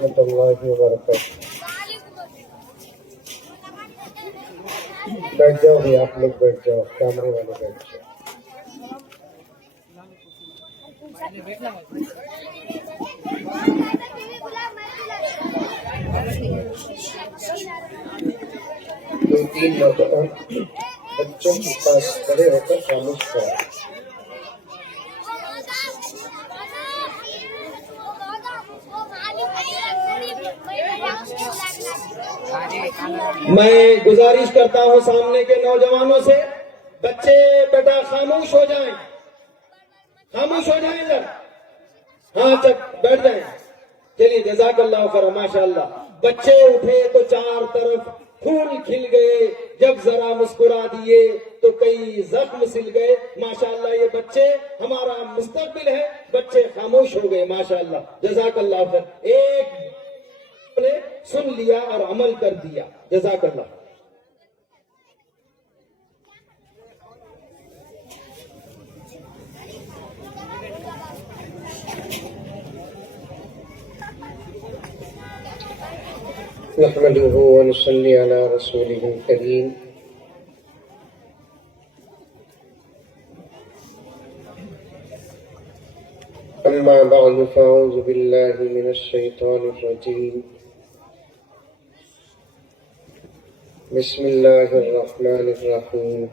ورحمۃ اللہ وبرکاتہ۔ بیٹھ جاؤ بھی، آپ لوگ بیٹھ جاؤ، کیمرے والے بیٹھ جاؤ۔ 2-3 مرتبہ بچوں کے پاس کھڑے ہو کر خاموش کرا۔ میں گزارش کرتا ہوں سامنے کے نوجوانوں سے، بچے بیٹا خاموش ہو جائیں، خاموش ہو جائیں ادھر۔ ہاں چپ بیٹھ جائیں۔ چلیے جزاک اللہ خیر، ماشاء اللہ۔ بچے اٹھے تو چار طرف پھول کھل گئے، جب ذرا مسکرا دیے تو کئی زخم سل گئے۔ ماشاءاللہ یہ بچے ہمارا مستقبل ہے، بچے خاموش ہو گئے، ماشاءاللہ جزاک اللہ خیر۔ ایک نے سن لیا اور عمل کر دیا، جزاک اللہ۔ نحمده ونصلي على رسوله الكريم۔ أما بعد فأعوذ بالله من الشيطان الرجيم، بسم الله الرحمن الرحيم۔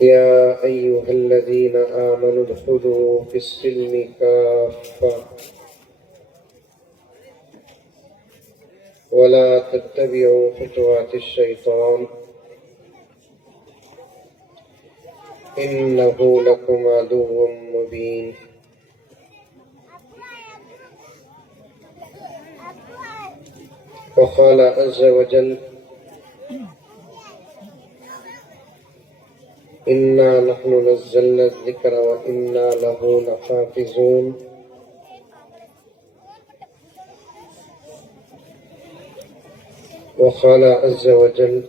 يا أيها الذين آمنوا ادخلوا في السلم كافة ولا تتبعوا خطوات الشيطان إنه لكم عدو مبين۔ وقال عز وجل إنا نحن نزلنا الذكر وإنا له لحافظون۔ وقال عز وجل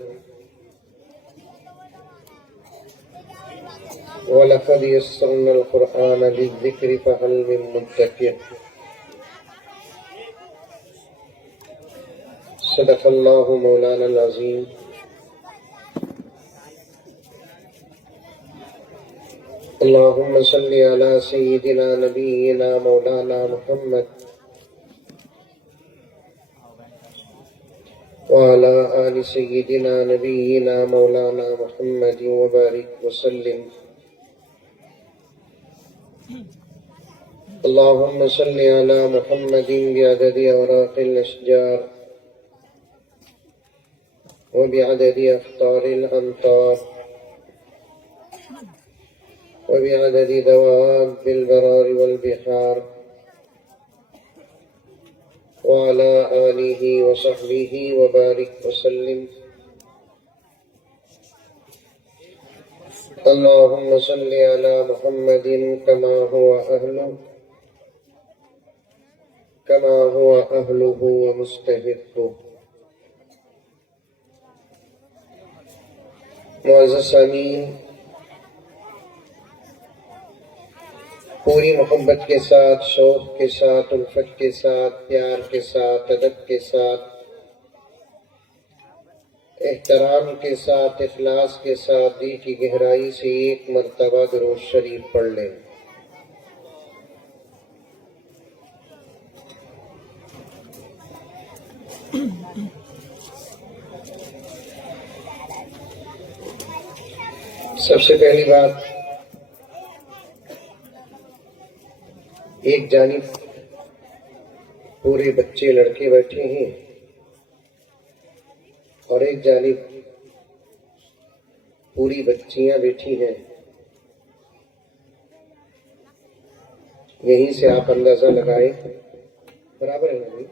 وَلَقَدْ يَسَّرْنَا الْقُرْآنَ لِلذِّكْرِ فَهَلْ مِن مُّدَّكِرٍ۔ صدق اللہ مولانا العظیم۔ اللہم صلی علی سیدنا نبینا مولانا محمد وعلى آل سيدنا نبينا مولانا محمد وبارك وسلم۔ اللهم صل على محمد بعدد أوراق الأشجار وبعدد أخطار الأمطار وبعدد دواب البرار والبحار وعلى آله وصحبه وبارك وسلم۔ اللهم صل على محمد كما هو أهله ومستحقه۔ معزز سامعین، پوری محبت کے ساتھ، شوق کے ساتھ، الفت کے ساتھ، پیار کے ساتھ، ادب کے ساتھ، احترام کے ساتھ، اخلاص کے ساتھ دل کی گہرائی سے ایک مرتبہ درود شریف پڑھ لیں۔ سب سے پہلی بات، ایک جانب پورے بچے لڑکے بیٹھے ہیں اور ایک جانب پوری بچیاں بیٹھی ہیں۔ یہیں سے آپ اندازہ لگائیں، برابر ہے نا بھائی؟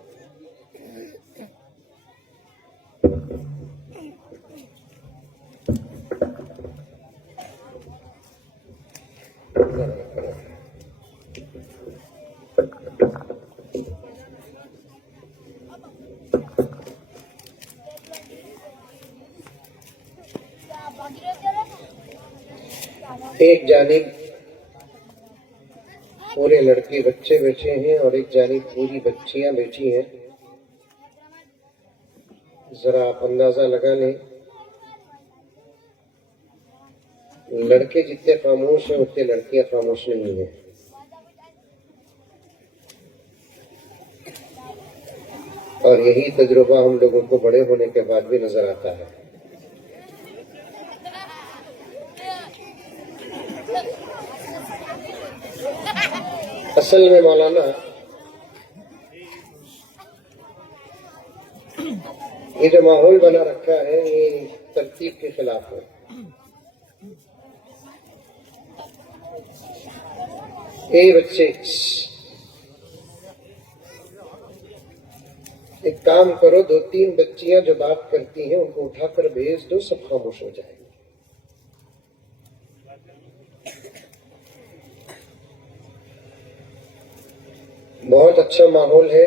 ایک جانب پورے لڑکے بچے بیٹھے ہیں اور ایک جانب پوری بچیاں بیٹھی ہیں. ذرا آپ اندازہ لگا لیں، لڑکے جتنے خاموش ہیں اتنے لڑکیاں خاموش نہیں ہیں. اور یہی تجربہ ہم لوگوں کو بڑے ہونے کے بعد بھی نظر آتا ہے. اصل میں مولانا یہ جو ماحول بنا رکھا ہے یہ ترتیب کے خلاف ہے. اے بچے، ایک کام کرو، 2-3 بچیاں جو بات کرتی ہیں ان کو اٹھا کر بھیج دو، سب خاموش ہو جائیں. بہت اچھا ماحول ہے،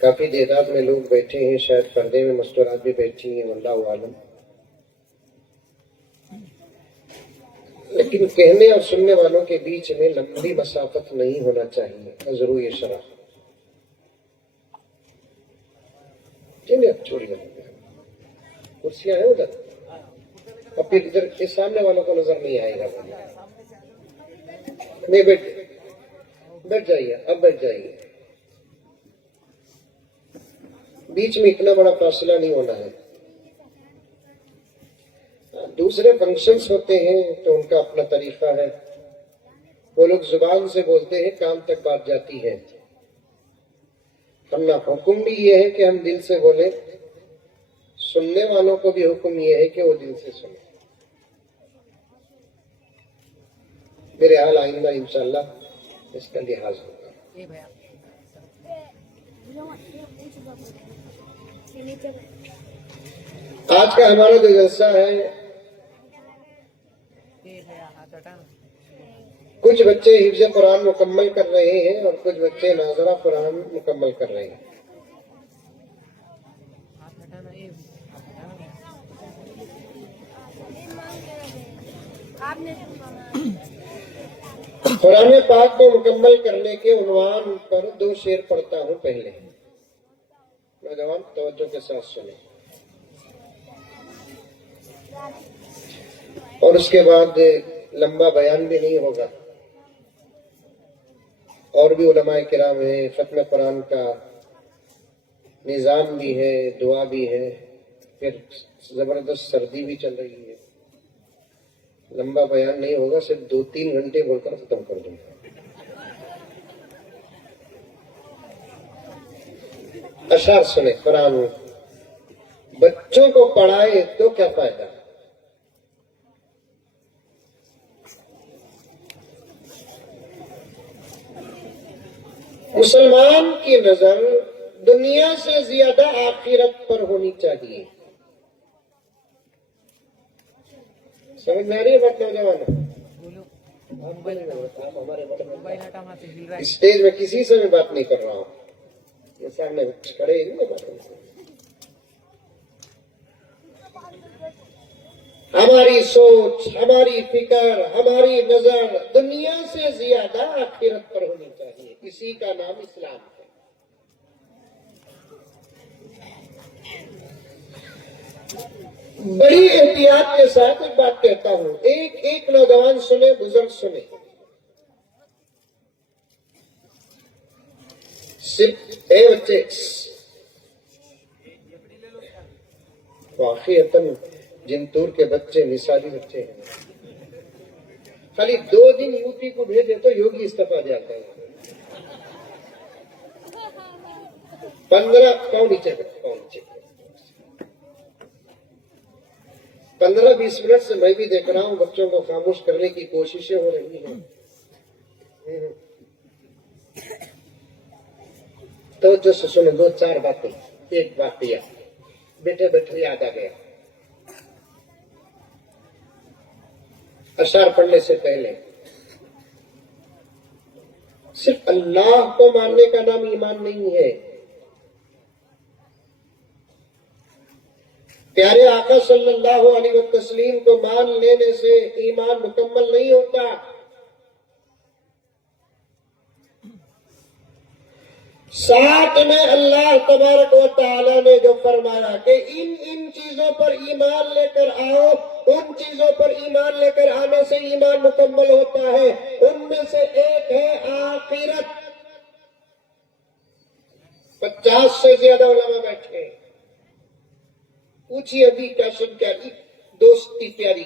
کافی تعداد میں لوگ بیٹھے ہیں، شاید پردے میں مستورات بھی بیٹھی ہیں، واللہ عالم. لیکن کہنے اور سننے والوں کے بیچ میں لمبی مسافت نہیں ہونا چاہیے. ضرور یہ شرح چھوڑیے، کرسیاں ہیں ادھر، اور پھر ادھر کے سامنے والوں کو نظر نہیں آئے گا. نہیں بیٹھ جائیے، اب بیٹھ جائیے. بیچ میں اتنا بڑا فاصلہ نہیں ہونا ہے. دوسرے فنکشنز ہوتے ہیں تو ان کا اپنا طریقہ ہے، وہ لوگ زبان سے بولتے ہیں، کام تک بات جاتی ہے. ورنہ حکم بھی یہ ہے کہ ہم دل سے بولیں، سننے والوں کو بھی حکم یہ ہے کہ وہ دل سے سنیں. میرے حال آئندہ انشاءاللہ اس کا لحاظ ہوگا. آج کا ہمارا جو جلسہ ہے، کچھ بچے حفظ قرآن مکمل کر رہے ہیں اور کچھ بچے ناظرہ قرآن مکمل کر رہے ہیں. قرآن پاک کو مکمل کرنے کے عنوان پر 2 شعر پڑھتا ہوں. پہلے نوجوان توجہ کے ساتھ سنیں، اور اس کے بعد لمبا بیان بھی نہیں ہوگا. اور بھی علماء کرام ہیں، ختم قرآن کا نظام بھی ہے، دعا بھی ہے، پھر زبردست سردی بھی چل رہی ہے. لمبا بیان نہیں ہوگا، صرف 2-3 گھنٹے بول کر ختم کر دوں گا. اشعار سنیں. قرآن بچوں کو پڑھائے تو کیا فائدہ؟ مسلمان کی نظر دنیا سے زیادہ آخرت پر ہونی چاہیے. سمجھ میں آ رہی ہے بات نوجوان؟ اسٹیج میں کسی سے میں بات نہیں کر رہا ہوں، یہ سامنے کھڑے ہی نہیں بات. ہماری سوچ، ہماری فکر، ہماری نظر دنیا سے زیادہ آخرت پر ہونی چاہیے. اسی کا نام اسلام ہے. بڑی احتیاط کے ساتھ ایک بات کہتا ہوں، ایک نوجوان سنے، بزرگ سنے. صرف اے بچے، واقعتاً جنتور کے بچے مثالی بچے ہیں. خالی 2 دن یوپی کو بھیجے تو یوگی استعفیٰ جاتا ہے. 15-20 منٹ سے میں بھی دیکھ رہا ہوں بچوں کو خاموش کرنے کی کوششیں ہو رہی ہیں. تو جو سنو 2-4 باتیں. ایک واقعہ بیٹھے بیٹھے یاد آ گیا. اشعار پڑھنے سے پہلے صرف اللہ کو ماننے کا نام ایمان نہیں ہے. پیارے آقا صلی اللہ علیہ وسلم کو مان لینے سے ایمان مکمل نہیں ہوتا. ساتھ میں اللہ تبارک و تعالیٰ نے جو فرمایا کہ ان چیزوں پر ایمان لے کر آؤ، ان چیزوں پر ایمان لے کر آنے سے ایمان مکمل ہوتا ہے، ان میں سے ایک ہے آخرت۔ 50 سے زیادہ علماء بیٹھے ہیں، پوچھیے ابھی کیا سن کیا دی دوستی پیاری۔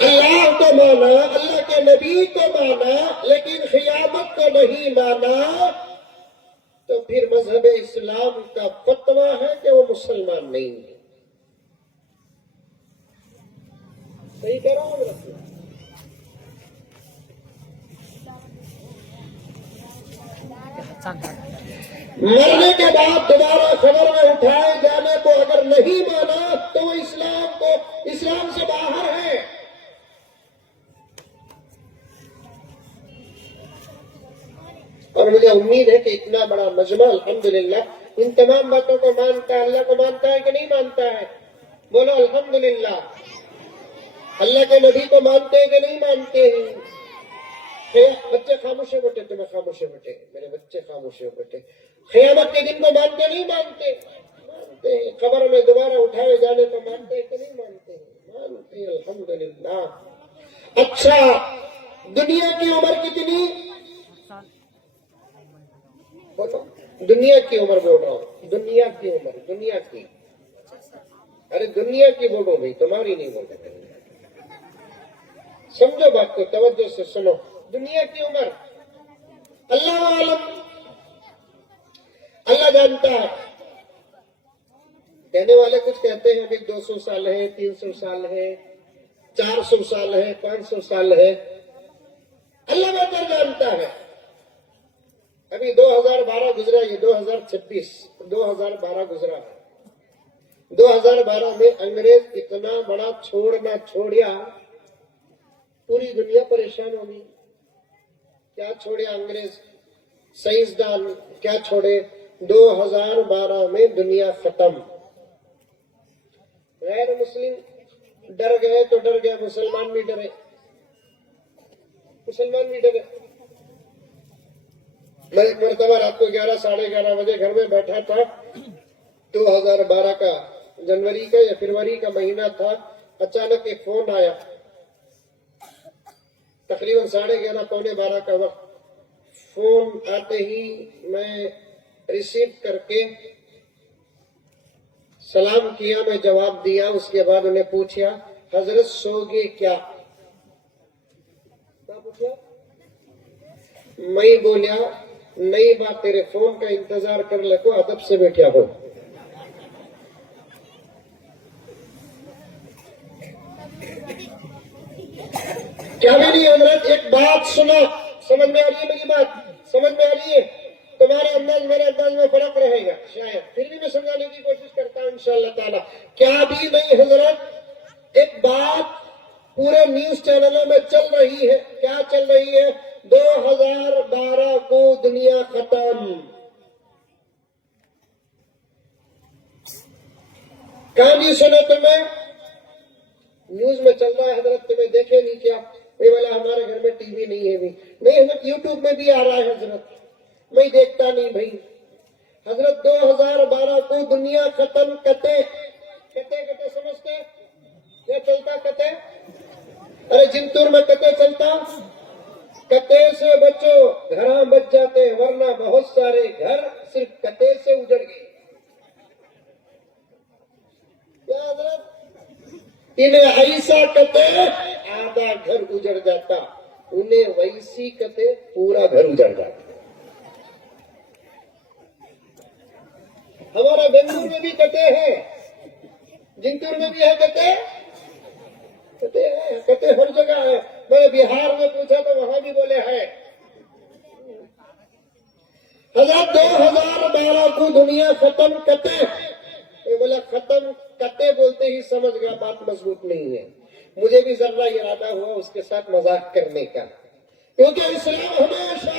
اللہ کو مانا، اللہ کے نبی کو مانا، لیکن قیامت کو نہیں مانا، تو پھر مذہب اسلام کا فتویٰ ہے کہ وہ مسلمان نہیں ہے۔ صحیح کہہ رہا ہوں؟ مرنے کے بعد دوبارہ خبر میں اٹھائے جانے کو اگر نہیں مانا تو وہ اسلام سے باہر ہے۔ اور مجھے امید ہے کہ اتنا بڑا مجمع الحمدللہ ان تمام باتوں کو مانتا ہے۔ اللہ کو مانتا ہے کہ نہیں مانتا ہے؟ بولو الحمدللہ۔ اللہ کے نبی کو مانتے ہیں کہ نہیں مانتے ہیں؟ بچے خاموش ہے بیٹے، تمہیں خاموش ہے بیٹے، میرے بچے خاموش ہے بیٹے۔ قیامت کے دن کو مانتے نہیں مانتے؟ مانتے ہیں۔ قبر میں دوبارہ اٹھائے جانے کو مانتے ہیں کہ نہیں مانتے ہیں؟ مانتے ہیں الحمدللہ۔ اچھا، دنیا کی عمر کتنی؟ بولو، دنیا کی عمر بول رہا ہوں، دنیا کی عمر، دنیا کی، ارے دنیا کی بولو بھائی، تمہاری نہیں بول رہے۔ سمجھو بات کو، توجہ سے سنو۔ دنیا کی عمر اللہ عالم، اللہ جانتا ہے۔ کہنے والے کچھ کہتے ہیں ابھی 200 سال ہے، 300 سال ہے، 400 سال ہے، 500 سال ہے، اللہ بہتر جانتا ہے۔ ابھی 2012 گزرا، یہ 2012 گزرا ہے۔ 2012 میں انگریز اتنا بڑا چھوڑنا چھوڑیا، پوری دنیا پریشان ہوگی۔ کیا چھوڑے انگریز؟ سائنسدان کیا چھوڑے؟ 2012 میں دنیا ختم۔ غیر مسلم ڈر گئے تو ڈر گئے، مسلمان بھی ڈرے، مسلمان بھی ڈرے۔ میں ایک مرتبہ رات کو 11 ساڑھے 11 بجے گھر میں بیٹھا تھا، 2012 کا جنوری کا یا فروری کا مہینہ تھا، اچانک ایک فون آیا، تقریباً 11:30 پونے 12 کا وقت۔ فون آتے ہی میں ریسیو کر کے سلام کیا، میں جواب دیا، اس کے بعد انہیں پوچھا حضرت سو گے کیا پوچھا؟ میں بولیا نہیں بات، تیرے فون کا انتظار کر لگو، ادب سے بیٹھا ہو۔ کیا میری حضرت ایک بات سنا، سمجھ میں آ رہی ہے میری بات؟ سمجھ میں آ رہی ہے؟ تمہارے انداز میرے انداز میں فرق رہے گا شاید، پھر بھی میں سمجھانے کی کوشش کرتا ہوں انشاءاللہ تعالی۔ کیا بھی نہیں حضرت، ایک بات پورے نیوز چینلوں میں چل رہی ہے، کیا چل رہی ہے؟ 2012 کو دنیا ختم۔ کہانی سنو تمہیں، نیوز میں چل رہا ہے حضرت، تمہیں دیکھے نہیں کیا؟ بولا ہمارے گھر میں ٹی وی نہیں ہے بھی، نہیں حضرت یوٹیوب میں بھی آ رہا ہے حضرت، میں دیکھتا نہیں بھائی۔ حضرت 2012 کو دنیا ختم، کتے سمجھتے یا چلتا کتے؟ ارے جنتور میں کتے چلتا، کتے سے بچو گھراں بچ جاتے، ورنہ بہت سارے گھر صرف کتے سے اجڑ گئے۔ کیا حضرت؟ انہیں ایسا کتے آدھا گھر اجڑ جاتا، انہیں ویسی کتے پورا گھر اجڑ جاتا۔ ہمارا بنگلور میں بھی کتے ہیں، جنتور میں بھی ہے کتے، کتے ہیں، کتے ہر جگہ ہے۔ میں بہار میں پوچھا تو وہاں بھی بولے ہے۔ حضرت 2012 کو دنیا ختم، کتے بولا ختم، کتے بولتے ہی سمجھ گیا بات مضبوط نہیں ہے۔ مجھے بھی ذرہ ارادہ ہوا اس کے ساتھ مذاق کرنے کا، کیونکہ اسلام ہمیشہ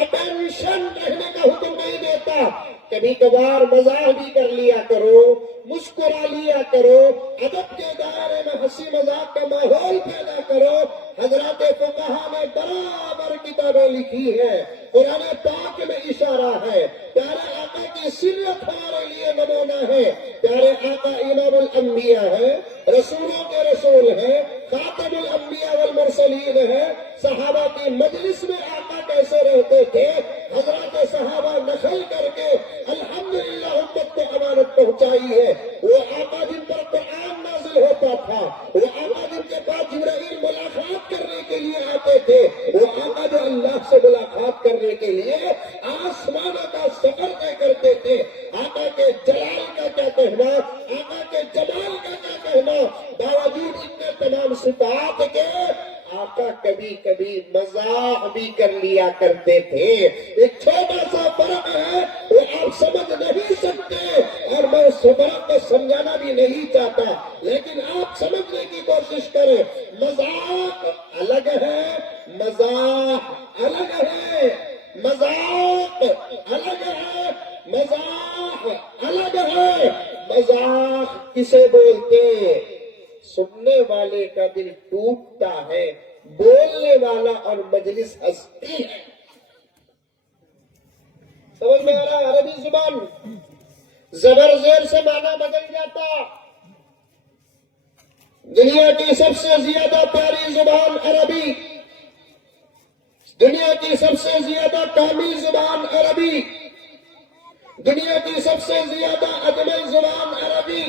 اٹینشن رہنے کا حکم نہیں دیتا، کبھی کبھار مزاح بھی کر لیا کرو، مسکرا لیا کرو، ادب کے دائرے میں ہنسی مذاق کا ماحول پیدا کرو۔ حضرات فقہا نے برابر کتابیں لکھی ہے، قرآن پاک میں اشارہ ہے، پیارے آقا کی سیرت ہمارے لیے نمونہ ہے۔ پیارے آقا امام الانبیاء ہے، رسولوں کے رسول ہے، خاتم الانبیاء والمرسلین ہے۔ صحابہ کی مجلس میں آقا کیسے رہتے تھے؟ حضرات صحابہ نقل کر کے الحمدللہ امت کو امانت پہنچائی ہے۔ وہ آقا جن پر قرآن نازل ہوتا تھا، وہ آقا جن کے پاس جبرائیل ملاقات کرنے کے لیے آتے تھے، وہ آقا جو اللہ سے ملاقات کرنے کے لیے آسمانوں کا سفر طے کرتے تھے۔ آقا کے جلال کا کیا کہنا، آقا کے جمال کا کیا کہنا، باوجود اتنے تمام صفات کے آقا کبھی کبھی مزاح بھی کر لیا کرتے تھے۔ ایک چھوٹا سا فرق ہے، وہ آپ سمجھ نہیں سکتے اور میں اس فرق کو سمجھانا بھی نہیں چاہتا، لیکن آپ سمجھنے کی کوشش کریں۔ مذاق الگ ہے، مزاح الگ ہے، مذاق الگ ہے، مزاح الگ ہے۔ مزاح کسے بولتے؟ سننے والے کا دل ٹوٹتا ہے، بولنے والا اور مجلس ہنستی ہے۔ سمجھ میں آ رہا ہے؟ عربی زبان زبر زیر سے معنی بدل جاتا۔ دنیا کی سب سے زیادہ پیاری زبان عربی، دنیا کی سب سے زیادہ کامل زبان عربی، دنیا کی سب سے زیادہ اجمل زبان عربی،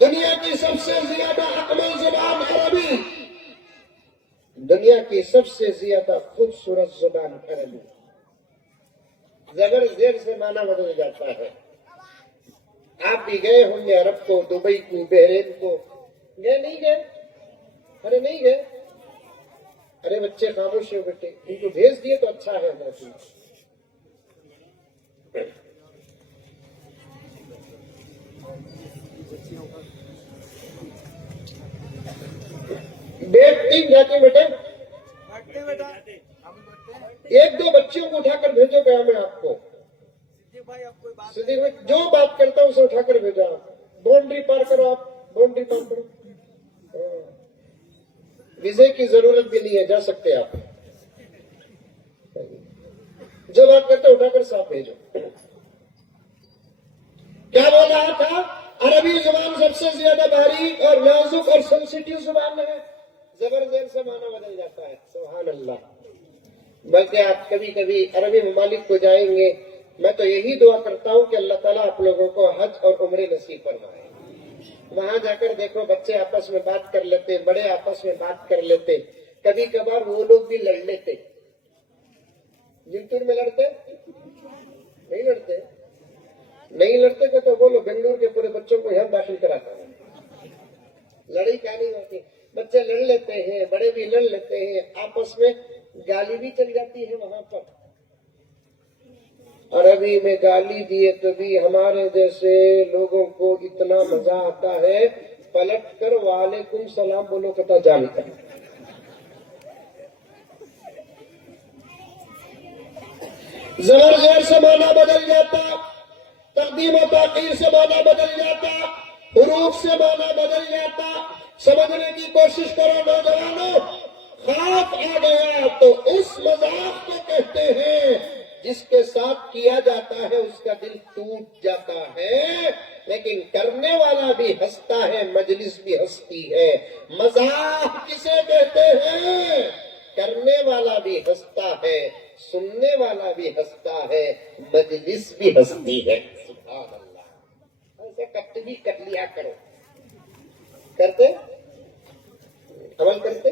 دنیا کی سب سے زیادہ اکمل زبان عربی، دنیا کی سب سے زیادہ خوبصورت زبان عربی۔ زبر زیر سے معنی بدل جاتا ہے۔ آپ بھی گئے ہوں گے عرب کو، دبئی کو، بحرین کو، گئے نہیں گئے؟ ارے نہیں گئے؟ ارے بچے خاموش ہو بیٹے، ان کو بھیج دیے تو اچھا ہے۔ بیٹھ جاتے بیٹے، ایک دو بچیوں کو اٹھا کر بھیجو گیا میں آپ کو، صدیق بھائی جو بات کرتا ہوں اسے اٹھا کر بھیجا۔ باؤنڈری پار کرو، آپ باؤنڈری پار کرو، ویزے کی ضرورت بھی نہیں ہے، جا سکتے آپ۔ جو بات کرتے اٹھا کر صاف بھیجو۔ کیا بول رہا تھا؟ عربی زبان سب سے زیادہ باریک اور نازک اور سینسیٹیو زبان ہے، زبر زیر سے معنی بدل جاتا ہے۔ سبحان اللہ۔ بلکہ آپ کبھی کبھی عربی ممالک کو جائیں گے، میں تو یہی دعا کرتا ہوں کہ اللہ تعالیٰ آپ لوگوں کو حج اور عمرے نصیب فرمائے۔ وہاں جا کر دیکھو، بچے آپس میں بات کر لیتے، بڑے آپس میں بات کر لیتے، کبھی کبھار وہ لوگ بھی لڑ لیتے۔ جنتور میں لڑتے نہیں؟ لڑتے نہیں؟ لڑتے کہ تو بولو بنگلور کے پورے بچوں کو یہاں داخل کراتا ہے۔ لڑائی کیا نہیں ہوتی، بچے لڑ لیتے ہیں، بڑے بھی لڑ لیتے ہیں، آپس میں گالی بھی چل جاتی ہے وہاں پر۔ عربی میں گالی دیے تو بھی ہمارے جیسے لوگوں کو اتنا مزہ آتا ہے، پلٹ کر وعلیکم سلام بولو کتا جانتا ہے۔ زبر زیر سے معنی بدل جاتا، تقدیم و تاخیر سے معنی بدل جاتا، حروف سے معنی بدل جاتا۔ سمجھنے کی کوشش کرو نوجوانوں، خوف آ گیا تو اس مذاق کو کہتے ہیں جس کے ساتھ کیا جاتا ہے اس کا دل ٹوٹ جاتا ہے، لیکن کرنے والا بھی ہنستا ہے، مجلس بھی ہنستی ہے۔ مزاح کسے کہتے ہیں؟ کرنے والا بھی ہنستا ہے، سننے والا بھی ہنستا ہے، مجلس بھی ہنستی ہے۔ سبحان اللہ۔ ایسے کٹ بھی کر لیا کرو، کرتے عمل کرتے۔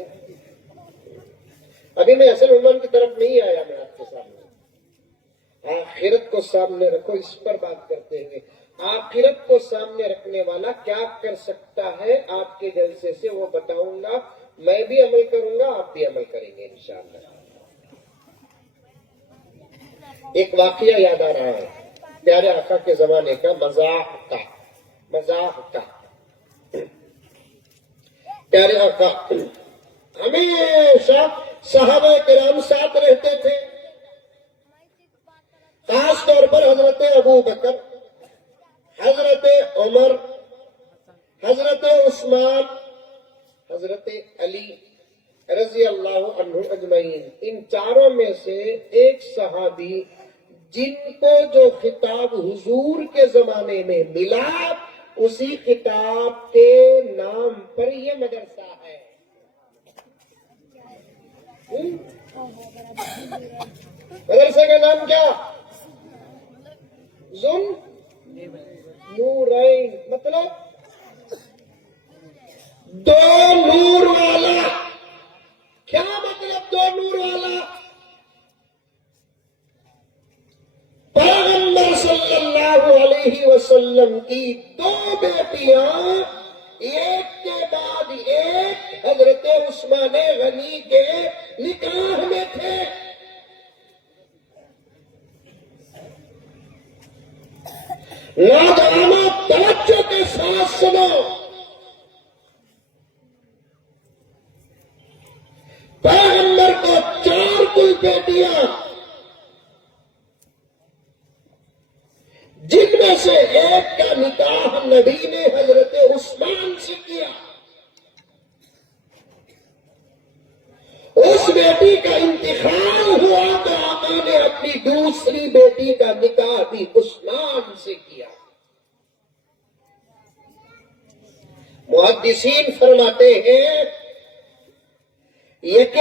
ابھی میں اصل عنوان کی طرف نہیں آیا، میں آپ کے سامنے آخرت کو سامنے رکھو، اس پر بات کرتے ہیں۔ آخرت کو سامنے رکھنے والا کیا کر سکتا ہے آپ کے جلسے سے، وہ بتاؤں گا، میں بھی عمل کروں گا، آپ بھی عمل کریں گے انشاءاللہ۔ ایک واقعہ یاد آ رہا ہے پیارے آقا کے زمانے کا، مزاح کا۔ پیارے آقا ہمیشہ صحابہ کرام ساتھ رہتے تھے، خاص طور پر حضرت ابو بکر، حضرت عمر، حضرت عثمان، حضرت علی رضی اللہ عنہ اجمعین، ان چاروں میں سے ایک صحابی جن کو جو خطاب حضور کے زمانے میں ملا، اسی خطاب کے نام پر یہ مدرسہ ہے۔ مدرسے کا نام کیا؟ ذل نورین، مطلب دو نور والا۔ کیا مطلب دو نور والا؟ پیغمبر صلی اللہ علیہ وسلم کی دو بیٹیاں ایک کے بعد ایک حضرت عثمان غنی کے نکاح میں تھے۔ نوجوانوں توجہ کے ساتھ سنو، پیغمبر کو چار کوئی بیٹیاں، جن میں سے ایک کا نکاح نبی نے حضرت عثمان سے کیا، اس بیٹی کا انتقال ہوا تو آقا نے اپنی دوسری بیٹی کا نکاح بھی عثمان سے کیا۔ محدثین فرماتے ہیں ایک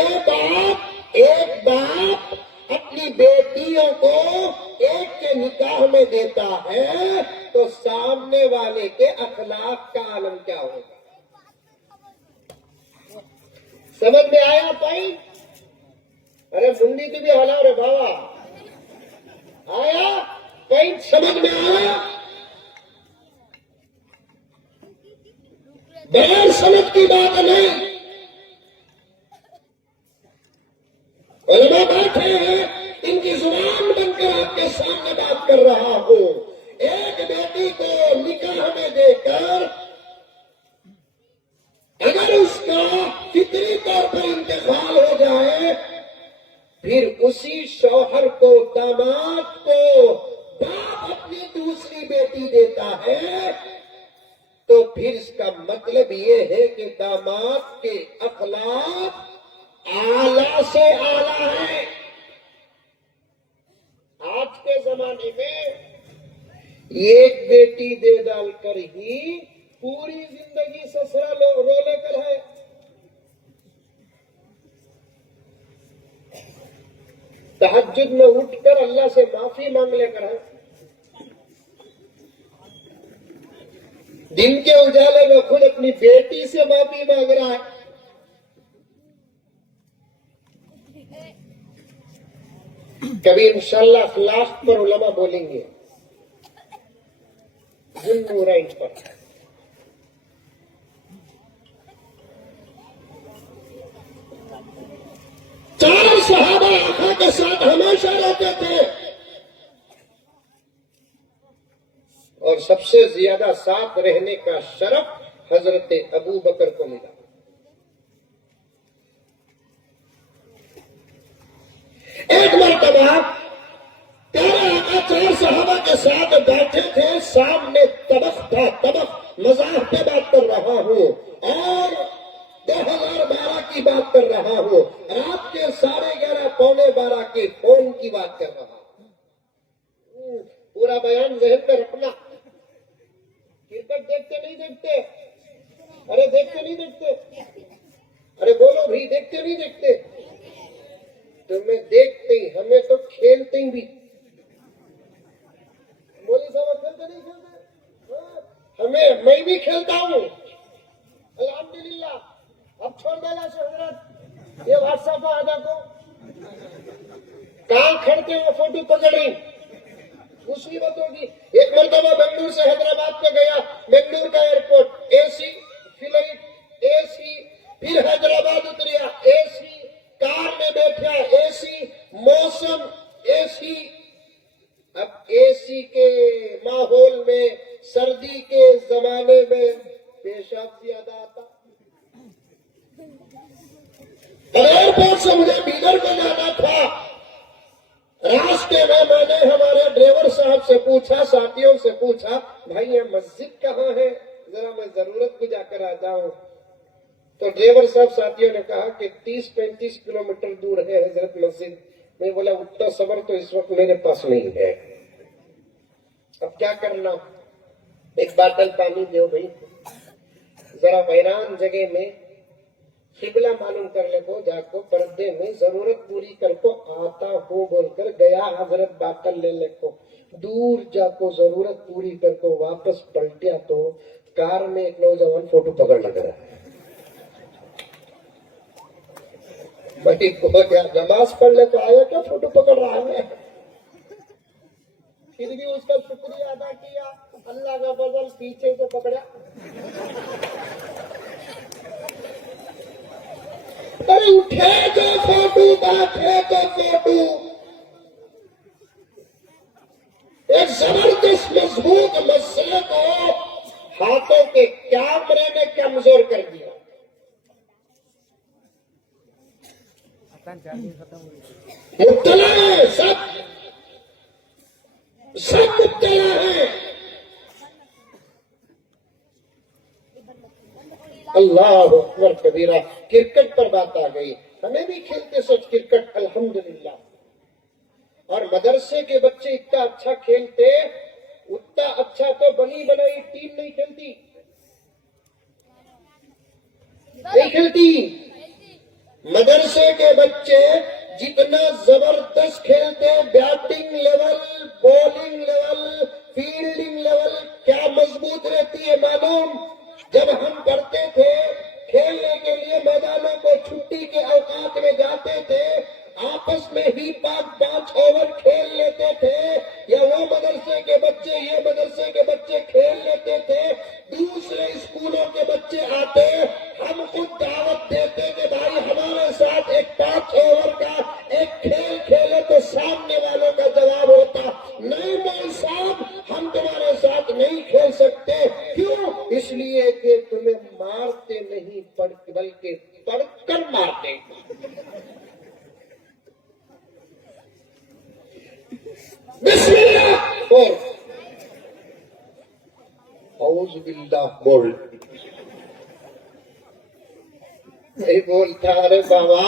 باپ اپنی بیٹیوں کو ایک کے نکاح میں دیتا ہے تو سامنے والے کے اخلاق کا عالم کیا ہوگا؟ سمجھ میں آیا بھائی؟ ارے منڈی کی بھی حالات رے بابا، آیا بھائی؟ سمجھ میں آیا؟ بغیر سمجھ کی بات نہیں۔ علماء بیٹھے ہیں، ان کی زبان بن کر آپ کے سامنے بات کر رہا ہوں۔ ایک بیٹی کو نکاح میں دے کر اگر اس کا فطری طور پر انتقال ہو جائے، پھر اسی شوہر کو، داماد کو باپ اپنی دوسری بیٹی دیتا ہے، تو پھر اس کا مطلب یہ ہے کہ داماد کے اخلاق اعلیٰ سے اعلیٰ ہے۔ آج کے زمانے میں ایک بیٹی دے ڈال کر ہی پوری زندگی سسرا رو لے کر ہے۔ تہجد میں اٹھ کر اللہ سے معافی مانگ لے کر ہے۔ دن کے اجالے میں خود اپنی بیٹی سے معافی مانگ رہا ہے۔ کبھی انشاءاللہ اخلاق پر علماء بولیں گے، ذل نورین پر۔ چار صحابہ آقا کے ساتھ ہمیشہ رہتے تھے، اور سب سے زیادہ ساتھ رہنے کا شرف حضرت ابو بکر کو ملا۔ ایک مرتبہ پیارے آقا چار صحابہ کے ساتھ بیٹھے تھے، سامنے طبق تھا، طبق مزاح پہ بات کر رہا ہوں اور 2012 کی بات کر رہا ہوں، رات کے 11:30 پونے 12 کی فون کی بات کر رہا ہوں۔ پورا بیان ذہن میں رکھنا۔ کرکٹ دیکھتے نہیں دیکھتے؟ ارے دیکھتے نہیں دیکھتے؟ ارے بولو بھی، دیکھتے نہیں دیکھتے؟ تمہیں دیکھتے ہی، ہمیں تو کھیلتے ہی بھی۔ مولوی صاحب کھیلتے نہیں کھیلتے؟ میں بھی کھیلتا ہوں الحمدللہ۔ اب چھوڑ دینا سے حضرت یہ واٹس ایپ آدھا کو کہاں کھڑتے ہو فوٹو پکڑ رہی مصیبت ہوگی۔ ایک مرتبہ بنگلور سے حیدرآباد کو گیا، بنگلور کا ایئرپورٹ اے سی فلائٹ، اے سی، پھر حیدرآباد اتریا، اے سی، کار میں بیٹھا اے سی، موسم اے سی۔ اب اے سی کے ماحول میں، سردی کے زمانے میں پیشاب زیادہ آتا۔ ایئرپورٹ سے مجھے بیدر کو جانا تھا، راستے میں میں نے ہمارے سے پوچھا, ساتھیوں سے پوچھا, بھائی یہ مسجد کہاں ہے, ذرا میں ضرورت کو جا کر آتا ہوں. تو ڈرائیور صاحب ساتھیوں نے کہا کہ 30-35 کلومیٹر دور ہے حضرت مسجد. میں بولا اتنا صبر تو اس وقت میرے پاس نہیں ہے, اب کیا کرنا, ایک باٹل پانی دو بھائی, ذرا ویران جگہ میں قبلہ معلوم کر لے کو, جا کو پردے میں ضرورت پوری کر کو آتا ہوں بول کر گیا. حضرت باٹل لے لے کو دور جا کو ضرورت پوری کر کو واپس پلٹیا تو کار میں ایک نوجوان فوٹو پکڑ لگ رہا ہے. بھائی کو کیا نماز پڑھ لے تو آیا کیا فوٹو پکڑ رہا ہے. پھر بھی اس کا شکریہ ادا کیا, اللہ کا فضل پیچھے سے پکڑا. ارے اٹھے تو فوٹو, بیٹھے تو فوٹو. ایک زبردست مضبوط مسئلے کو ہاتھوں کے کیمرے نے کمزور کر دیا. مبتلا ہے, سب مبتلا ہے. اللہ اکبر کبیرہ. کرکٹ پر بات آ گئی, ہمیں بھی کھیلتے سچ کرکٹ الحمدللہ, اور مدرسے کے بچے اتنا اچھا کھیلتے, اتنا اچھا تو بنی بنائی ٹیم نہیں کھیلتی, نہیں کھیلتی. مدرسے کے بچے جتنا زبردست کھیلتے, batting level, bowling level, fielding level کیا مضبوط رہتی ہے معلوم. جب ہم پڑھتے تھے کھیلنے کے لیے میدانوں کو چھٹی کے اوقات میں جاتے تھے, آپس میں ہی 5 اوور کھیل لیتے تھے, یا وہ مدرسے کے بچے یہ مدرسے کے بچے کھیل لیتے تھے. دوسرے اسکولوں کے بچے آتے, ہم خود دعوت دیتے کہ بھائی ہمارے ساتھ ایک 5 اوور کا ایک کھیل کھیلے, تو سامنے والوں کا جواب ہوتا نہیں مول صاحب ہم تمہارے ساتھ نہیں کھیل سکتے. کیوں؟ اس لیے کہ تمہیں مارتے نہیں بلکہ پڑھ کر مارتے. بسم اللہ بول, اعوذ باللہ بول. نہیں بولتا. ارے بابا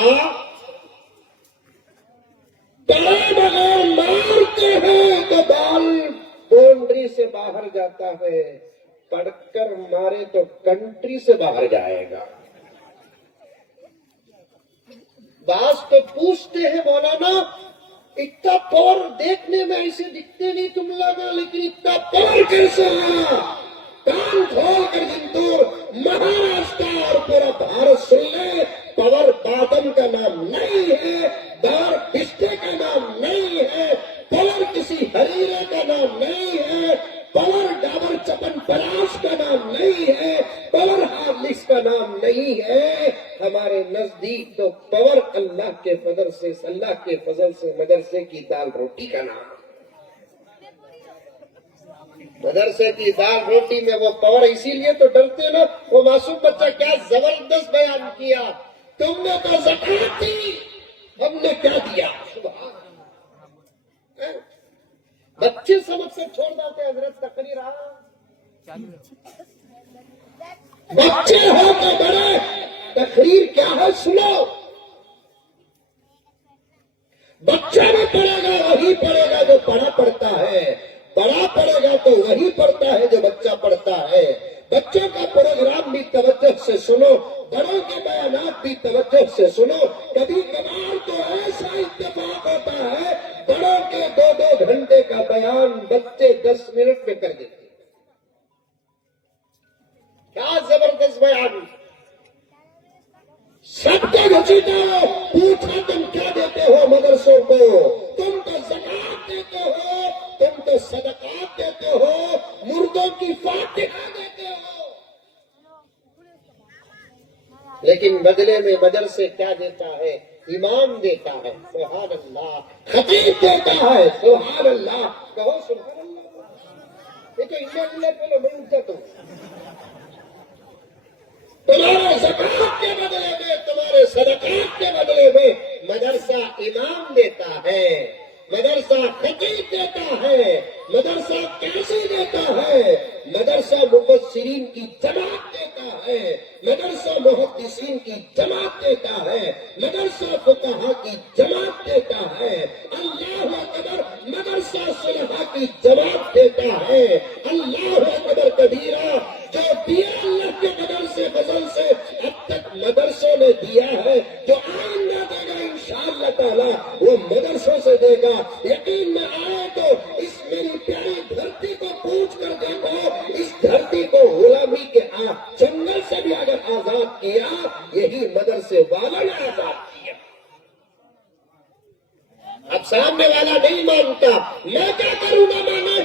پڑھے بغیر مارتے ہیں تو بال باؤنڈری سے باہر جاتا ہے, پڑھ کر مارے تو کنٹری سے باہر جائے گا. بعض تو پوچھتے ہیں مولانا اتنا پاور دیکھنے میں ایسے دکھتے نہیں تم لوگ, لیکن اتنا پاور کیسے ہے؟ کان کھول کر جنتور مہاراشٹر اور پورا بھارت سن لے, پاور بادم کا نام نہیں ہے, دار پستے کا نام نہیں ہے, پاور کسی ہریرے کا نام نہیں ہے, پاور ڈابر چپن پراش کا نام نہیں ہے, پاور ہارلکس کا نام نہیں ہے. ہمارے نزدیک تو پاور اللہ کے فضل سے مدرسے کی دال روٹی کا نام. مدرسے کی دال روٹی میں وہ پاور, اسی لیے تو ڈرتے نا. وہ معصوم بچہ کیا زبردست بیان کیا, تم نے تو زکات دی, ہم نے کیا دیا. بچے سبق سے چھوڑ جاتے حضرت تقریر. بچے ہو تو بڑے, تقریر کیا ہے سنو. بچہ بھی پڑھے گا وہی پڑھے گا جو پڑھا پڑھتا ہے, پڑھا پڑھے گا تو وہی پڑھتا ہے جو بچہ پڑھتا ہے. بچوں کا پروگرام بھی توجہ سے سنو, بڑوں کے بیانات بھی توجہ سے سنو. کبھی کبھار تو ایسا اتفاق ہوتا ہے بڑوں کے 2 گھنٹے کا بیان بچے 10 منٹ میں کر دیتے. کیا زبردست بیان. سب کو گھسیٹا ہو, پوچھا تم کیا دیتے ہو مدرسوں کو, تم تو زکات دیتے ہو, تم تو صدقات دیتے ہو, مردوں کی فاتحہ دیتے ہو, لیکن بدلے میں مدرسے کیا دیتا ہے؟ امام دیتا ہے, سبحان اللہ. خطیب دیتا ہے, سبحان اللہ. کہو سبحان اللہ. یہ تو انشاءاللہ پہلے میں اٹھتا ہوں. تمہارے زکات کے بدلے میں, تمہارے صدقات کے بدلے میں مدرسہ امام دیتا ہے, مدرسہ خطیب دیتا ہے, مدرسہ کیسے دیتا ہے؟ مدرسہ مفسرین کی جماعت دیتا ہے، مدرسہ محدثین کی جماعت دیتا ہے، مدرسہ فقہا کی جماعت دیتا ہے، اللہ اکبر مدرسہ صلحاء کی جماعت دیتا ہے، اللہ اکبر کبیرہ جو دیا اللہ کے قدر سے فضل سے اب تک مدرسوں نے دیا ہے، جو آئندہ دے گا انشاءاللہ تعالی وہ مدرسوں سے دے گا۔ یقین میں آئے تو اس میری پیاری دھرتی کو پوچھ کر دیکھو، اس دھرتی کو غلامی کے جنگل سے بھی اگر آزاد کیا یہی مدرسے والا نے آزاد کیا۔ اب سامنے والا نہیں مانتا، میں کیا کروں نہ مانے؟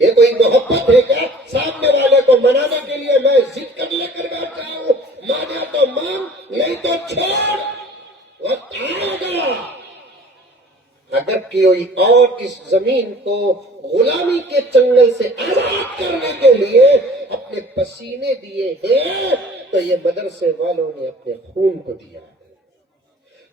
یہ کوئی محبت ہے کیا؟ سامنے والے کو منانے کے لیے میں ضد کر لے کر بیٹھ جاؤں، مانا تو مان نہیں تو چھوڑ، وقت آئے گا۔ اگر کوئی اور اس زمین کو غلامی کے چنگل سے آزاد کرنے کے لیے اپنے پسینے دیے ہیں تو یہ مدرسے والوں نے اپنے خون کو دیا۔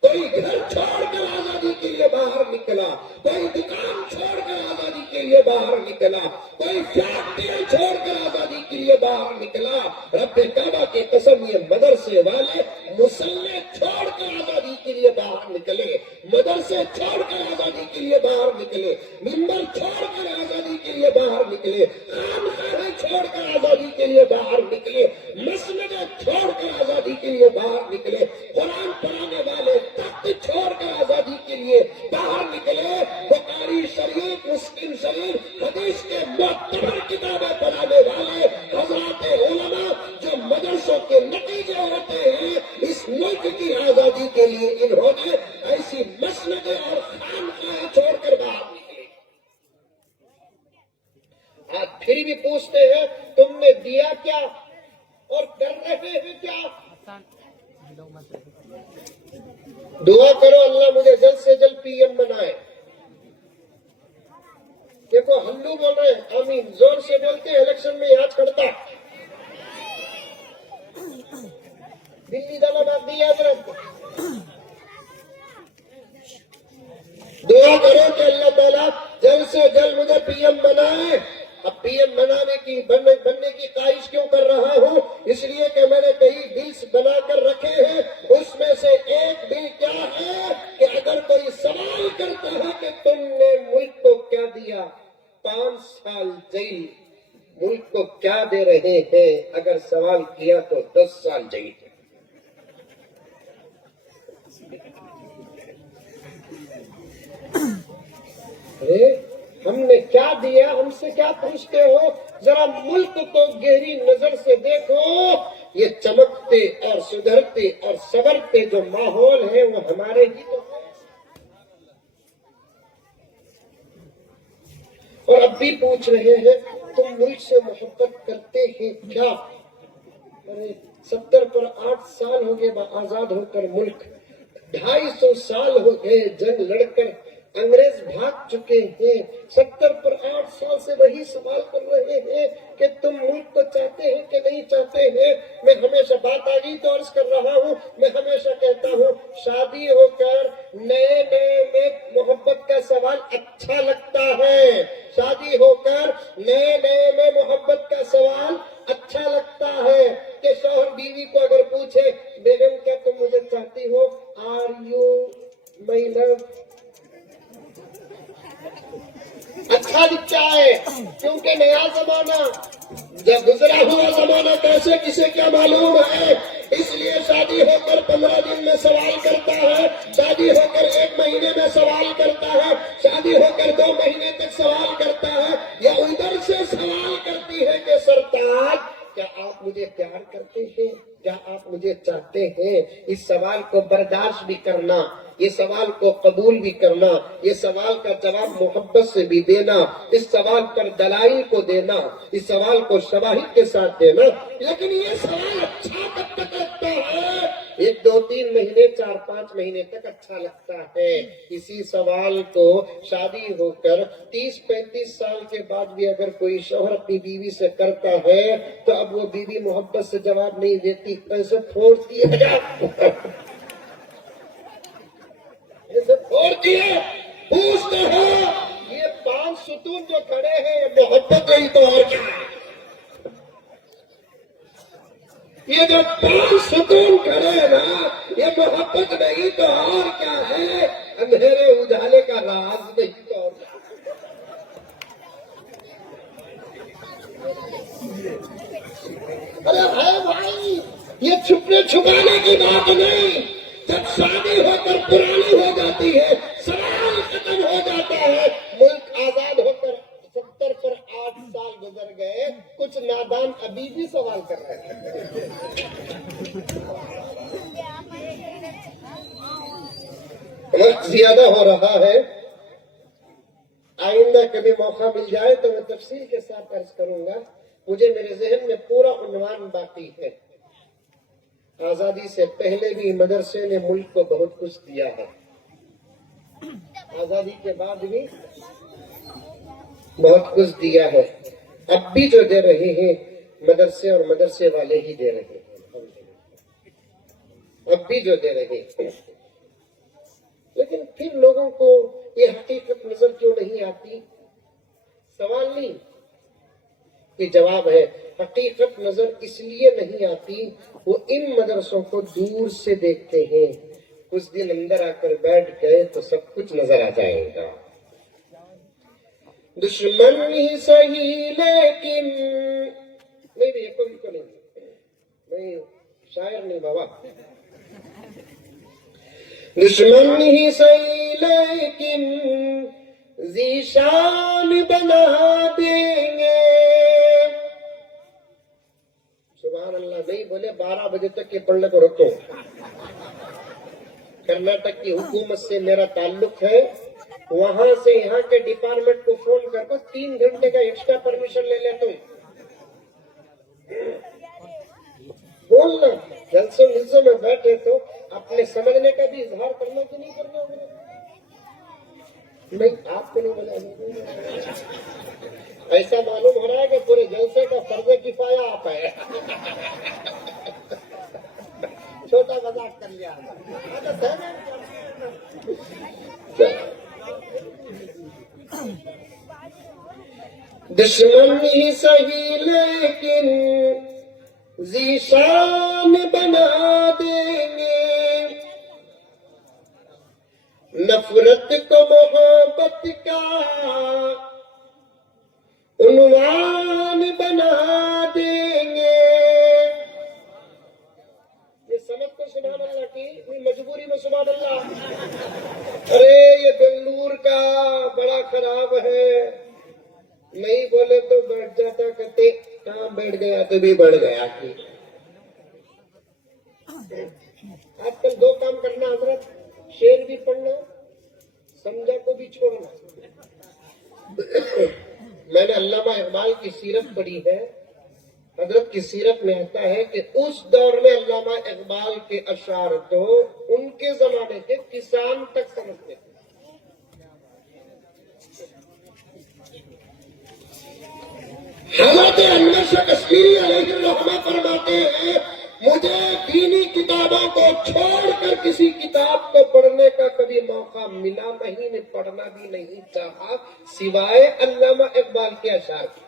کوئی گھر چھوڑ کر آزادی کے لیے باہر نکلا، کوئی دکان چھوڑ کر آزادی کے لیے باہر نکلا، کوئی فیکٹری چھوڑ کر آزادی کے لیے باہر نکلا۔ رب کعبہ کی قسم یہ مدرسے والے مسلح چھوڑ کر آزادی کے لیے باہر نکلے، مدرسے چھوڑ کر آزادی کے لیے باہر نکلے، منبر چھوڑ کر آزادی کے لیے باہر نکلے، خانقاہیں چھوڑ کر آزادی کے لیے باہر نکلے، مسجدیں چھوڑ کر آزادی کے لیے باہر نکلے، قرآن پڑھانے والے تخت چھوڑ کر آزادی کے لیے باہر نکلے، بخاری شریف مسلم شریف حدیث کے معتبر کتابیں پڑھانے والے حضرات علماء جو مدرسوں کے نتیجے ہوتے ہیں، اس ملک کی آزادی کے لیے انہوں نے ایسی مسجدیں اور خانقاہیں چھوڑ کر باہر نکلے۔ آج پھر بھی پوچھتے ہیں تم نے دیا کیا اور کر رہے ہیں کیا؟ دعا کرو اللہ مجھے جلد سے جلد پی ایم بنائے۔ دیکھو ہلو بول رہے ہیں، آمین زور سے بولتے ہیں، الیکشن میں یاد کرتا۔ دلی دانا بات دی حضرت، دعا کرو کہ اللہ تعالیٰ جلد سے جلد مجھے پی ایم بنائے۔ اب پی ایم بننے کی خواہش کیوں کر رہا ہوں؟ اس لیے کہ میں نے کئی بلز بنا کر رکھے ہیں، اس میں سے ایک بل کیا ہے کہ اگر کوئی سوال کرتا ہے کہ تم نے ملک کو کیا دیا، 5 سال جیل۔ ملک کو کیا دے رہے ہیں؟ اگر سوال کیا تو 10 سال جیل۔ ہم نے کیا دیا؟ ہم سے کیا پوچھتے ہو؟ ذرا ملک کو گہری نظر سے دیکھو، یہ چمکتے اور سدھرتے اور سنورتے جو ماحول ہے وہ ہمارے ہی تو ہے۔ اور اب بھی پوچھ رہے ہیں تم ملک سے محبت کرتے ہیں کیا؟ 70 پر 8 سال ہو گئے آزاد ہو کر ملک، 250 سال ہو گئے جنگ لڑ کر انگریز بھاگ چکے ہیں، 70 پر 8 سال سے وہی سوال کر رہے ہیں کہ تم ملک کو چاہتے ہیں کہ نہیں چاہتے ہیں۔ میں ہمیشہ بات آگئی تو عرض کر رہا ہوں، میں ہمیشہ کہتا ہوں شادی ہو کر نئے میں محبت کا سوال اچھا لگتا ہے، شادی ہو کر نئے میں محبت کا سوال اچھا لگتا ہے کہ شوہر بیوی کو اگر پوچھے بیگم کیا تم مجھے چاہتی ہو، آر یو مائی لو، اچھا دکھتا ہے کیونکہ نیا زمانہ، جب گزرا ہوا زمانہ کیسے کسے کیا معلوم ہے۔ اس لیے شادی ہو کر 15 دن میں سوال کرتا ہے، شادی ہو کر 1 مہینے میں سوال کرتا ہے، شادی ہو کر 2 مہینے تک سوال کرتا ہے، یا ادھر سے سوال کرتی ہے کہ سرتاج کیا آپ مجھے پیار کرتے ہیں، کیا آپ مجھے چاہتے ہیں؟ اس سوال کو برداشت بھی کرنا، یہ سوال کو قبول بھی کرنا، یہ سوال کا جواب محبت سے بھی دینا، اس سوال پر دلائل کو دینا، اس سوال کو شواہد کے ساتھ دینا۔ لیکن یہ سوال اچھا کب تک لگتا ہے؟ 1 2 3 مہینے 4 5 مہینے تک اچھا لگتا ہے۔ اسی سوال کو شادی ہو کر 30 35 سال کے بعد بھی اگر کوئی شوہر اپنی بیوی سے کرتا ہے تو اب وہ بیوی محبت سے جواب نہیں دیتی، کیسے پھوڑتی ہے، جیسے پھوڑتی ہے پوچھتے ہیں یہ 5 ستون جو کھڑے ہیں یہ محبت نہیں تو اور کیا ہے؟ یہ جو 5 ستون کھڑے ہیں نا یہ محبت نہیں تو اور کیا ہے؟ اندھیرے اجالے کا راز نہیں تو اور کیا ہے؟ ارے ہے بھائی، یہ چھپنے چھپانے کی بات نہیں. جب شادی ہو کر پرانی ہو جاتی ہے سوال ختم ہو جاتا ہے. ملک آزاد ہو کر 70 پر 8 سال گزر گئے، کچھ نادان ابھی بھی سوال کر رہے ہیں. وقت زیادہ ہو رہا ہے، آئندہ کبھی موقع مل جائے تو میں تفصیل کے ساتھ عرض کروں گا. مجھے میرے ذہن میں پورا عنوان باقی ہے. آزادی سے پہلے بھی مدرسے نے ملک کو بہت کچھ دیا ہے، آزادی کے بعد بھی بہت کچھ دیا ہے. اب بھی جو دے رہے ہیں مدرسے اور مدرسے والے ہی دے رہے ہیں. اب بھی جو دے رہے ہیں، لیکن پھر لوگوں کو یہ حقیقت نظر کیوں نہیں آتی؟ سوال نہیں، یہ جواب ہے. حقیقت نظر اس لیے نہیں آتی، وہ ان مدرسوں کو دور سے دیکھتے ہیں. کچھ دن اندر آ کر بیٹھ گئے تو سب کچھ نظر آ جائے گا. دشمن ہی صحیح لیکن نہیں یہ کوئی کو نہیں، شاعر نہیں بابا. دشمن ہی صحیح لیکن ذیشان بنا دیں گے. سبحان اللہ نہیں بولے 12 بجے تک یہ پڑھنے کو رکھو. کرناٹک کی حکومت سے میرا تعلق ہے، وہاں سے یہاں کے ڈپارٹمنٹ کو فون کر کر 3 گھنٹے کا ایکسٹرا پرمیشن لے لیتا ہوں. بولنا جلسوں جلسوں میں بیٹھے تو اپنے سمجھنے کا بھی اظہار کرنا کہ نہیں کرنا ہوگا. نہیں آپ کو نہیں بولا، ایسا معلوم ہو رہا ہے کہ پورے جلسے کا فرض کفایہ آپ ہے. چھوٹا مذاق کر لیا. دشمن ہی صحیح لیکن ذیشان بنا دیں گے. نفرت کو محبت کا عنوان بنا دیں گے. یہ سمجھ کو سبحان اللہ کی مجبوری میں سبحان اللہ. ارے یہ بنگلور کا بڑا خراب ہے، نہیں بولے تو بیٹھ جاتا. کہتے کہاں بیٹھ گیا تو بھی بڑھ گیا. آج کل 2 کام کرنا حضرت، شعر بھی پڑھنا، سمجھا کو بھی چھوڑنا. میں نے علامہ اقبال کی سیرت پڑھی ہے. حضرت کی سیرت میں آتا ہے کہ اس دور میں علامہ اقبال کے اشعار تو ان کے زمانے کے کسان تک سمجھتے تھے. حضرت انور شاہ کشمیری علیہ الرحمہ فرماتے ہیں مجھے دینی کتابوں کو چھوڑ کر کسی کتاب کو پڑھنے کا کبھی موقع ملا نہیں، میں پڑھنا بھی نہیں چاہا سوائے علامہ اقبال کے اشعار کی.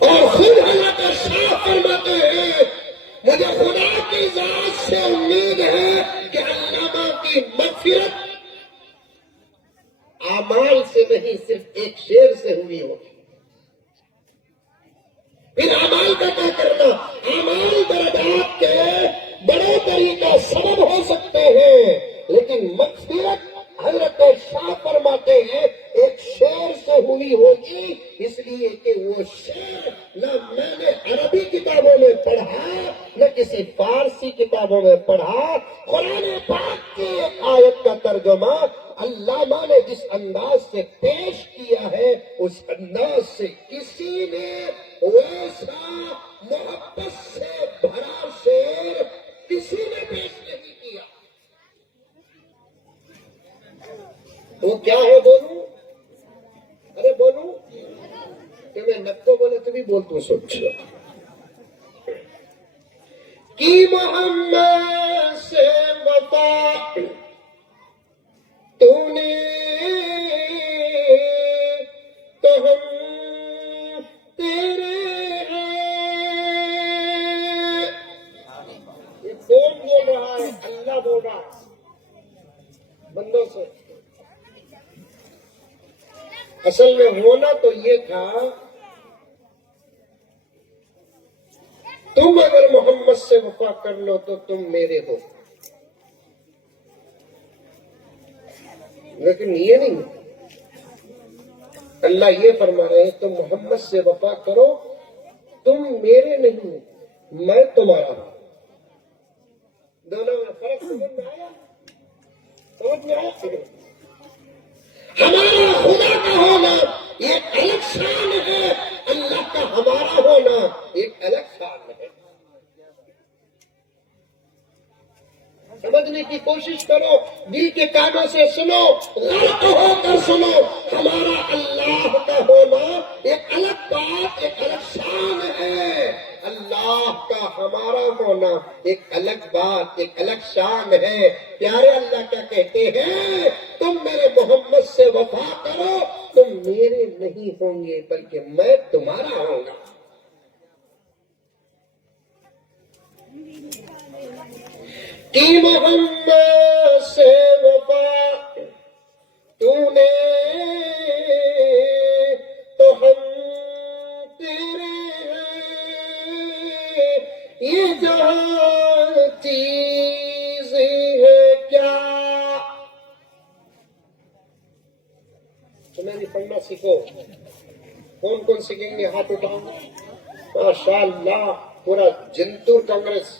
اور خود حضرت شاہ فرماتے ہیں مجھے خدا کی ذات سے امید ہے کہ علامہ کی مغفرت اعمال سے نہیں صرف ایک شعر سے ہوئی ہوگی. پھر اعمال کا کیا کرنا؟ اعمال درجات کے بڑے طریقہ سبب ہو سکتے ہیں، لیکن مغفرت حضرت شاہ فرماتے ہیں ایک شعر سے ہوئی ہوگی، اس لیے کہ وہ شعر نہ میں نے عربی کتابوں میں پڑھا نہ کسی فارسی کتابوں میں پڑھا. قرآن پاک کی ایک آیت کا ترجمہ علامہ نے جس انداز سے پیش کیا ہے اس انداز سے کسی نے ویسا محبت سے بھرا شعر کسی نے پیش نہیں کیا. وہ کیا ہے بولوں؟ ارے بولوں کہ میں نقو بولے تو بھی بولتا ہوں. سوچ کی محمد سے وفا تو نے تو ہم تیرے ہیں. یہ کون بول رہا ہے؟ اللہ بول رہا ہے بندوں سے. اصل میں ہونا تو یہ تھا، تم اگر محمد سے وفا کر لو تو تم میرے ہو، لیکن یہ نہیں. اللہ یہ فرما رہے ہیں تم محمد سے وفا کرو، تم میرے نہیں میں تمہارا ہوں. دونوں میں فرق سمجھ میں آیا؟ سمجھ میں آیا؟ ہمارا خدا کا ہونا ایک الگ شان ہے، اللہ کا ہمارا ہونا ایک الگ شان ہے. سمجھنے کی کوشش کرو، دل کے کانوں سے سنو، غلط ہو کر سنو. ہمارا اللہ کا ہونا ایک الگ بات، ایک الگ شان ہے. اللہ کا ہمارا ہونا ایک الگ بات، ایک الگ شان ہے. پیارے اللہ کیا کہتے ہیں؟ تم میرے محمد سے وفا کرو، تم میرے نہیں ہوں گے بلکہ میں تمہارا ہوں گا. کی محمد سے وفا تو نے تو ہم تیرے ہیں. یہ جہاں چیز ہے کیا. تمہیں بھی پڑھنا سیکھو. کون کون سیکھیں گے؟ ہاتھ اٹھاؤ. ماشاء اللہ پورا جنتور کانگریس.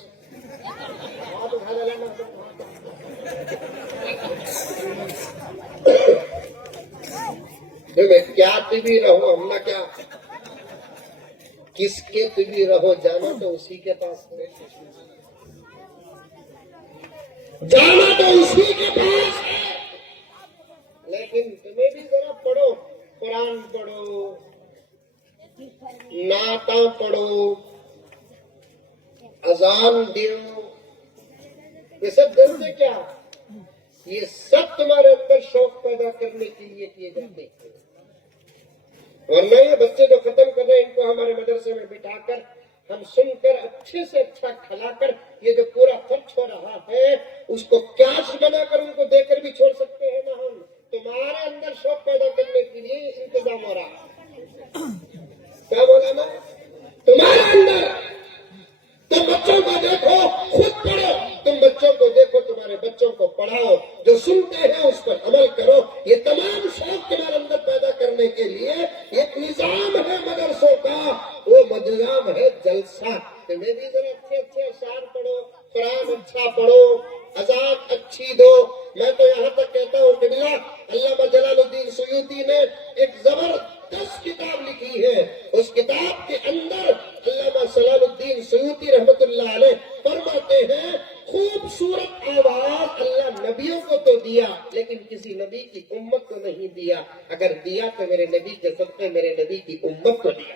کیا طبی رہو، ہم نہ کیا کس کے طبی رہو، جانا تو اسی کے پاس ہے. جانا تو اسی کے پاس ہے. لیکن تمہیں بھی ذرا پڑھو، قرآن پڑھو، نعتاں پڑھو، اذان دیو. یہ سب ضرورت ہے کیا؟ یہ سب تمہارے اندر شوق پیدا کرنے کے لیے کیے جاتے ہیں. ورنہ یہ بچے جو ختم کر رہے ہیں، ان کو ہمارے مدرسے میں بٹھا کر ہم سن کر اچھے سے اچھا کھلا کر یہ جو پورا خرچ ہو رہا ہے اس کو کیش بنا کر ان کو دے کر بھی چھوڑ سکتے ہیں نا. ہم تمہارے اندر شوق پیدا کرنے کے لیے انتظام ہو رہا ہے. کیا بولا نا؟ تمہارے اندر. تم بچوں کو دیکھو، خود پڑھو. تم بچوں کو دیکھو، تمہارے بچوں کو پڑھاؤ. جو سنتے ہیں اس پر عمل کرو. یہ تمام شوق تمہارے اندر پیدا کرنے کے لیے ایک نظام ہے مدرسوں کا. وہ نظام ہے جلسہ. تمہیں بھی ذرا اچھے اچھے اشعار پڑھو، قرآن اچھا پڑھو، اذان اچھی دو. میں تو یہاں تک کہتا ہوں کہ علامہ جلال الدین سیوطی نے ایک زبردست کتاب لکھی ہے. اس کتاب کے اندر علامہ جلال الدین سیوطی رحمت اللہ علیہ فرماتے ہیں خوبصورت آواز اللہ نبیوں کو تو دیا لیکن کسی نبی کی امت کو نہیں دیا. اگر دیا تو میرے نبی کے صدقے میرے نبی کی امت کو دیا.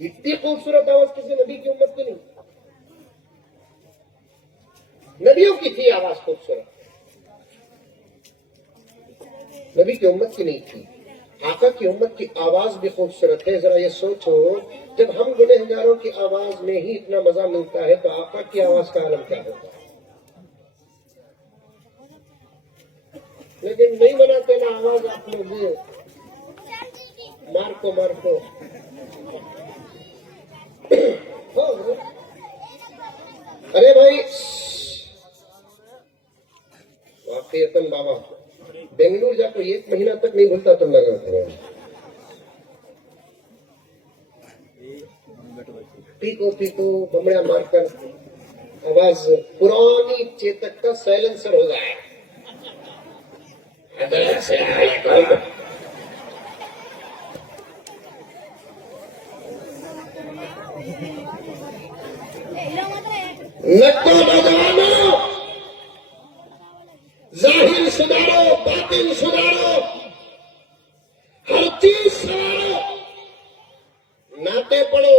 اتنی خوبصورت آواز کسی نبی کی امت کی نہیں. نبیوں کی تھی آواز خوبصورت، نبی کی امت کی نہیں تھی. آقا کی امت کی آواز بھی خوبصورت ہے. ذرا یہ سوچو، جب ہم گنہگاروں کی آواز میں ہی اتنا مزہ ملتا ہے تو آقا کی آواز کا عالم کیا ہوتا ہے. لیکن نہیں بناتے نا آواز آپ لوگ. مارکو ارے بھائی واقعیتاً بابا بنگلور جا کوئی 1 مہینہ تک نہیں بھولتا تم لگا کرو. ٹیکو بمڑا مار کر آواز پرانی چیتک کا سائلنسر ہو گیا. نوجوانوں، ظاہر سدھارو، باطن سدھارو، ہر چیز سنوارو. نعتیں پڑھو،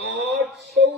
800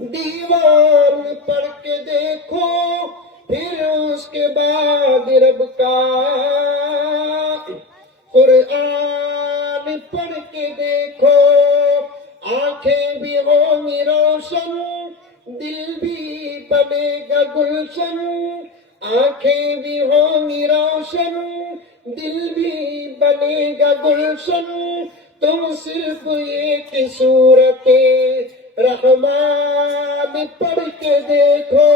دیوان پڑھ کے دیکھو پھر اس کے بعد رب کا قرآن پڑھ کے دیکھو، آنکھیں بھی ہوں گی روشن، دل بھی بنے گا گلشن، آنکھیں بھی ہوں گی روشن، دل بھی بنے گا گلشن، تم صرف ایک سورت رحمان پڑھ کے دیکھو۔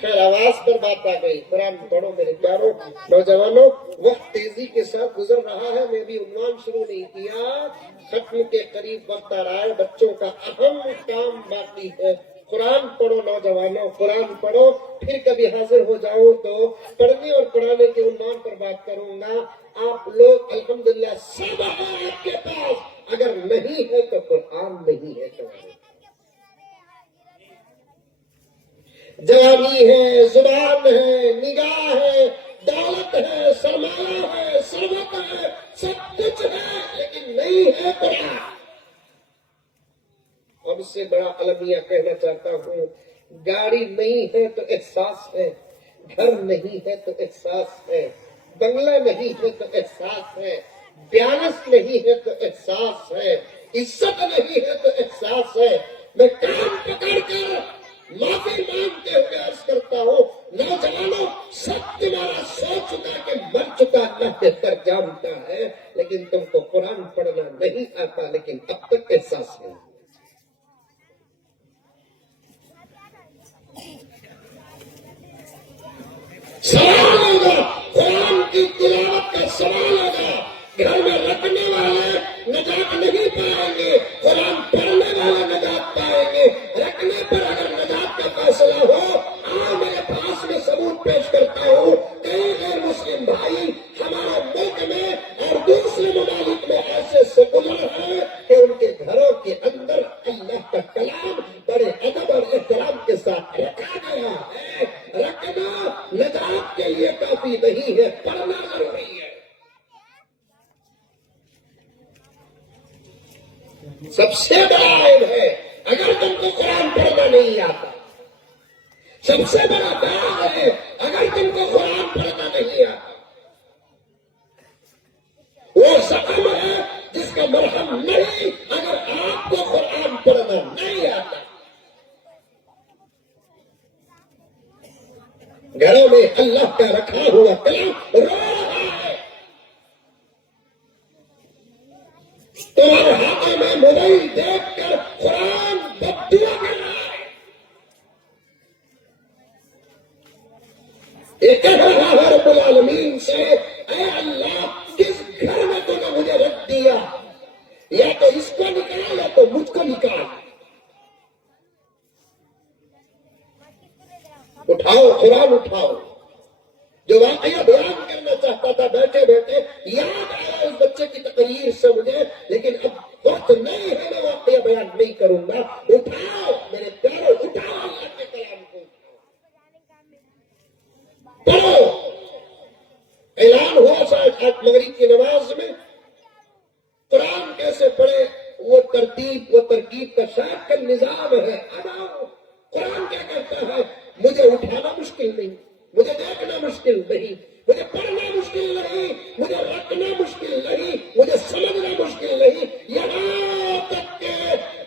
خیر آواز پر بات آ گئی، قرآن پڑھو میرے پیاروں نوجوانوں۔ وقت تیزی کے ساتھ گزر رہا ہے، میں بھی عنوان شروع نہیں کیا، ختم کے قریب وقت آ رہا ہے، بچوں کا اہم کام باقی ہے۔ قرآن پڑھو نوجوانوں، قرآن پڑھو، پھر کبھی حاضر ہو جاؤ تو پڑھنے اور پڑھانے کے عنوان پر بات کروں گا۔ آپ لوگ الحمدللہ سب ہے آپ کے پاس، اگر نہیں ہے تو قرآن نہیں ہے تمہارے۔ جوانی ہے، زبان ہے، نگاہ ہے، دولت ہے، سرمایہ ہے، ثروت ہے، سب کچھ ہے، لیکن نہیں ہے قرآن۔ اب اس سے بڑا المیہ کہنا چاہتا ہوں، گاڑی نہیں ہے تو احساس ہے، گھر نہیں ہے تو احساس ہے، بنگلہ نہیں ہے تو احساس ہے، بیانس نہیں ہے تو احساس ہے، عزت نہیں ہے تو احساس ہے۔ میں کام پکڑ کر معافی مانگتے ہوئے عرض کرتا ہوں، نوجوانوں سب تمہارا سو چکا کہ مر چکا اللہ بہتر جانتا ہے، لیکن تم کو قرآن پڑھنا نہیں آتا، لیکن اب تک احساس نہیں۔ سوال ہوگا، قرآن کی تلاوت کا سوال ہوگا، گھر میں رکھنے والے نجات نہیں پائیں گے، قرآن پڑھنے والے نجات پائیں گے۔ رکھنے پر اگر نجات کا فیصلہ ہو، میرے پاس میں ثبوت پیش کرتا ہوں، کئی غیر مسلم بھائی ہمارے ملک میں اور دوسرے ممالک میں ایسے سیکولر ہیں کہ ان کے گھروں کے اندر اللہ کا کلام بڑے ادب اور احترام کے ساتھ رکھا گیا ہے۔ رکھنا نجات کے لیے کافی نہیں ہے، پڑھنا ضروری ہے۔ سب سے بڑا عیب ہے اگر تم کو قرآن پڑھنا نہیں آتا، سب سے بڑا داغ ہے اگر تم کو قرآن پڑھنا نہیں آتا۔ وہ زخم ہے جس کا مرہم نہیں اگر آپ کو قرآن پڑھنا نہیں آتا۔ گھروں میں اللہ کا رکھا ہوا کلام رو رہا ہے، تمہارے ہاتھوں میں موبائل دیکھ کر قرآن بددعا کر رہا ہے۔ یہ کہہ رہا ہے رب العالمین سے، اے اللہ کس گھر میں تو نے مجھے رکھ دیا، یا تو اس کو نکال یا تو مجھ کو نکال۔ اٹھاؤ قرآن اٹھاؤ۔ جو واقعہ بیان کرنا چاہتا تھا بیٹھے بیٹھے یاد آیا اس بچے کی تقریر سے مجھے، لیکن اب وقت نہیں ہے، میں واقعہ بیان نہیں کروں گا۔ اٹھاؤ میرے پیاروں، اٹھاؤ اللہ کے کلام کو پڑھو۔ اعلان ہوا شاید آج مغرب کی نماز میں، قرآن کیسے پڑھے وہ ترتیب وہ ترکیب کا شاید کا نظام ہے۔ اب قرآن کیا کہتا ہے، مجھے اٹھانا مشکل نہیں، مجھے دیکھنا مشکل نہیں، مجھے پڑھنا مشکل نہیں، مجھے رکھنا مشکل نہیں، مجھے سمجھنا مشکل نہیں، یہاں تک کہ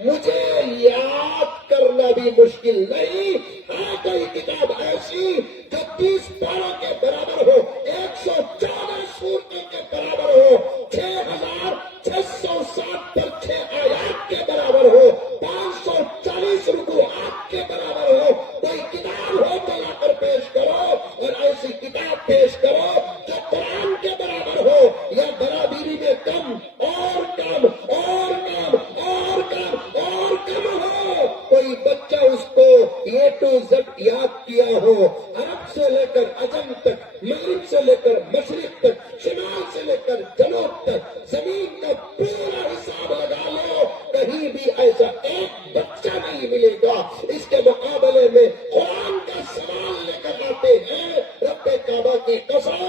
مجھے یاد کرنا بھی مشکل نہیں۔ ہاں کوئی کتاب ایسی جو 30 پاروں کے برابر ہو، 114 سورتوں کے برابر ہو، 6607 پر 6 آیات کے برابر ہو، 540 رکوعات کے برابر ہو، کوئی کتاب ہو تو لا کر پیش کرو، اور ایسی کتاب پیش کرو جو قرآن کے برابر ہو، یا برابری میں کم اور کم اور کم اور کم اور کم ہو، کوئی بچہ اس کو A to Z یاد کیا ہو، عرب سے لے کر عجم تک، مغرب سے لے کر مشرق تک، شمال سے لے کر جنوب تک، زمین کا پورا حساب لگا لو، کہیں بھی ایسا ایک بچہ نہیں ملے گا۔ اس کے مقابلے میں قرآن کا سوال لے کر آتے ہیں، رب کعبہ کی قسم،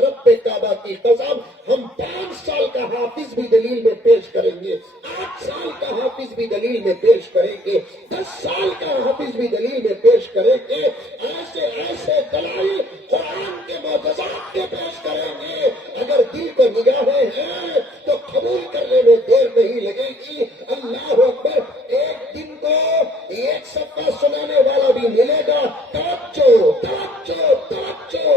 رب کعبہ کی قسم، ہم 5 سال کا کا حافظ بھی دلیل میں پیش کریں گے, 8 سال کا حافظ بھی دلیل میں پیش کریں گے, 10 سال کا حافظ بھی دلیل میں پیش کریں گے. ایسے ایسے دلائل قرآن کے معجزات کے پیش کریں گے. اگر دل کو نگاہیں ہیں تو قبول کرنے میں دیر نہیں لگے گی. اللہ اکبر. ایک دن کو ایک صفحہ سنانے والا بھی ملے گا. توجہ توجہ توجہ.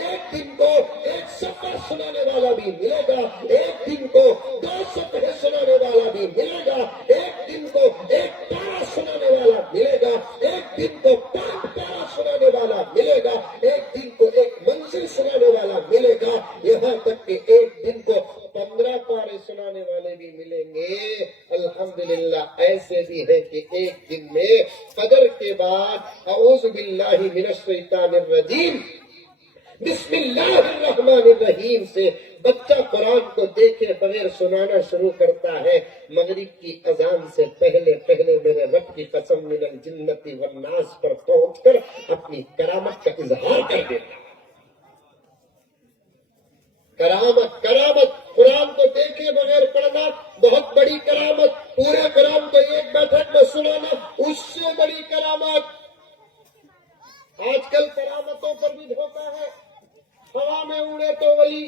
ایک دن کو ایک صفحہ سنانے والا بھی ملے گا. ایک دن کو 2 صفحے سنانے والا بھی ملے گا. ایک دن کو ایک پارا سنانے والا ملے گا. ایک دن کو 5 پارا سنانے والا ملے گا. ایک دن کو ایک منزل سنانے والا ملے گا. یہاں تک کہ ایک دن کو 15 پارے سنانے والے بھی ملیں گے. الحمدللہ ایسے بھی ہے کہ ایک دن میں فجر کے بعد اعوذ باللہ من الشیطان الرجیم بسم اللہ الرحمن الرحیم سے بچہ قرآن کو دیکھے بغیر سنانا شروع کرتا ہے. مغرب کی اذان سے پہلے پہلے میرے رب کی قسم من الجنت والناس پر پہنچ کر اپنی کرامت کا اظہار کر دیتا. کرامت کرامت. قرآن کو دیکھے بغیر پڑھنا بہت بڑی کرامت. پورے قرآن کو ایک بیٹھک میں سنانا اس سے بڑی کرامت. آج کل کرامتوں پر بھی دھوکہ ہے. ہوا میں اڑے تو ولی,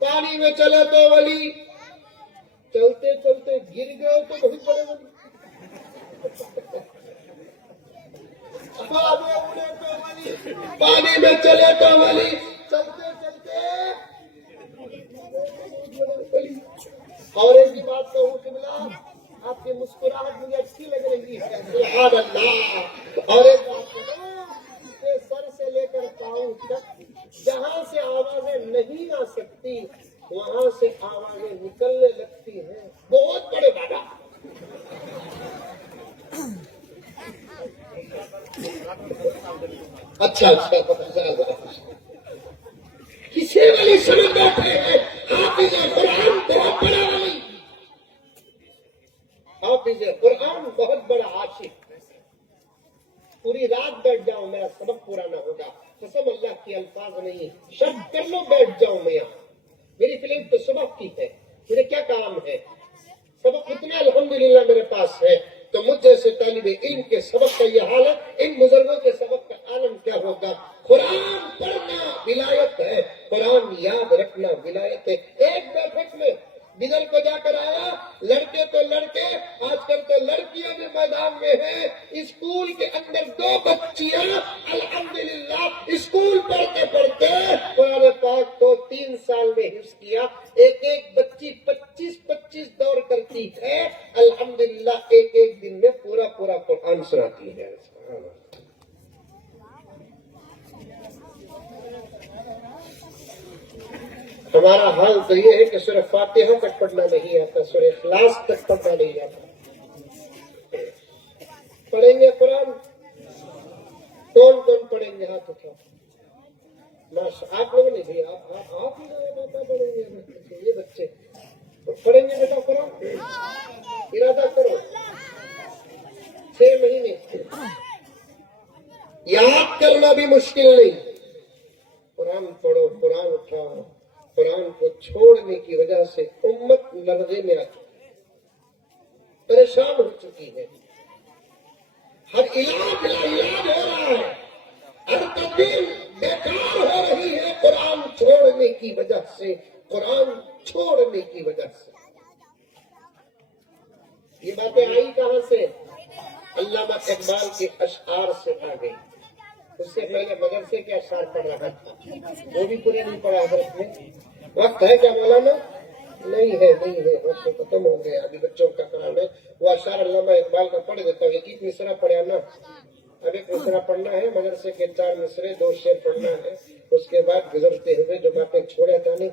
پانی میں چلے تو ولی, چلتے چلتے گر گئے تو بہت بڑے ولی. ہوا میں اڑے تو ولی, پانی میں چلے تو ولی, چلتے چلتے اور ایک ہی بات کہوں قبلہ, آپ کی مسکراہٹ مجھے اچھی لگ رہی ہے. سبحان اللہ. اور ایک بات کہوں کہ سر سے لے کر پاؤں تک جہاں سے آوازیں نہیں آ سکتی وہاں سے آوازیں نکلنے لگتی ہیں. بہت بڑے بابا. اچھا کسی والی سمجھ بیٹھے ہیں. حافظ قرآن بہت بڑا ولی, حافظ قرآن بہت بڑا عاشق. پوری رات بیٹھ جاؤں میرا سبق پورا نہ ہوگا. قسم اللہ کی الفاظ نہیں, شرط کر لو بیٹھ جاؤں میں یہاں. میری فلم تو سبق کی ہے, مجھے کیا کام ہے. سبق اتنا الحمدللہ میرے پاس ہے. تو مجھ جیسے طالب علم کے سبق کا یہ حال ہے, ان بزرگوں کے سبق کا عالم کیا ہوگا. قرآن پڑھنا ولایت ہے, قرآن یاد رکھنا ولایت ہے. ایک بیٹھک میں بدل کو جا کر آیا. لڑکے تو لڑکے, آج کل تو لڑکیاں بھی میدان میں ہیں. اسکول کے اندر 2 بچیاں الحمدللہ اسکول پڑھتے پڑھتے قرآن پاک تو 3 سال میں حفظ کیا. ایک ایک بچی 25 دور کرتی ہے. الحمدللہ ایک ایک دن میں پورا پورا قرآن سناتی ہے. ہمارا حال تو یہ ہے کہ سورہ فاتحہ تک پڑھنا نہیں آتا, سورہ اخلاص تک پڑھنا نہیں آتا. پڑھیں گے قرآن؟ کون کون پڑھیں گے؟ ہاتھ اٹھاؤ. آپ لوگوں نے بھی آپ پڑھیں گے. یہ بچے پڑھیں گے بیٹا قرآن؟ ارادہ کرو. 6 مہینے یاد کرنا بھی مشکل نہیں. قرآن پڑھو, قرآن اٹھاؤ. قرآن کو چھوڑنے کی وجہ سے امت لرزے میں آ چکی ہے, پریشان ہو چکی ہے. ہر علاج لاعلاج ہو رہا ہے, ہر تدبیر بیکار ہو رہی ہے قرآن چھوڑنے کی وجہ سے. قرآن چھوڑنے کی وجہ سے. یہ باتیں آئی کہاں سے؟ علامہ اقبال کے اشعار سے آ گئی. اس سے پہلے مدرسے کے اشعار پڑھ رہا تھا, وہ بھی پورے نہیں پڑھا حضرت نے. وقت ہے کیا مولانا؟ نہیں ہے, نہیں ہے, وقت ختم ہو گیا. ابھی بچوں کا کام ہے. وہ اشعار علامہ اقبال کا پڑھ دیتا ہوں. ایک مصرع پڑھا نا, اب ایک مصرع پڑھنا ہے. مدرسے کے 4 مصرے 2 شعر پڑھنا ہے. اس کے بعد گزرتے ہوئے جو باتیں چھوڑے تھا نہیں,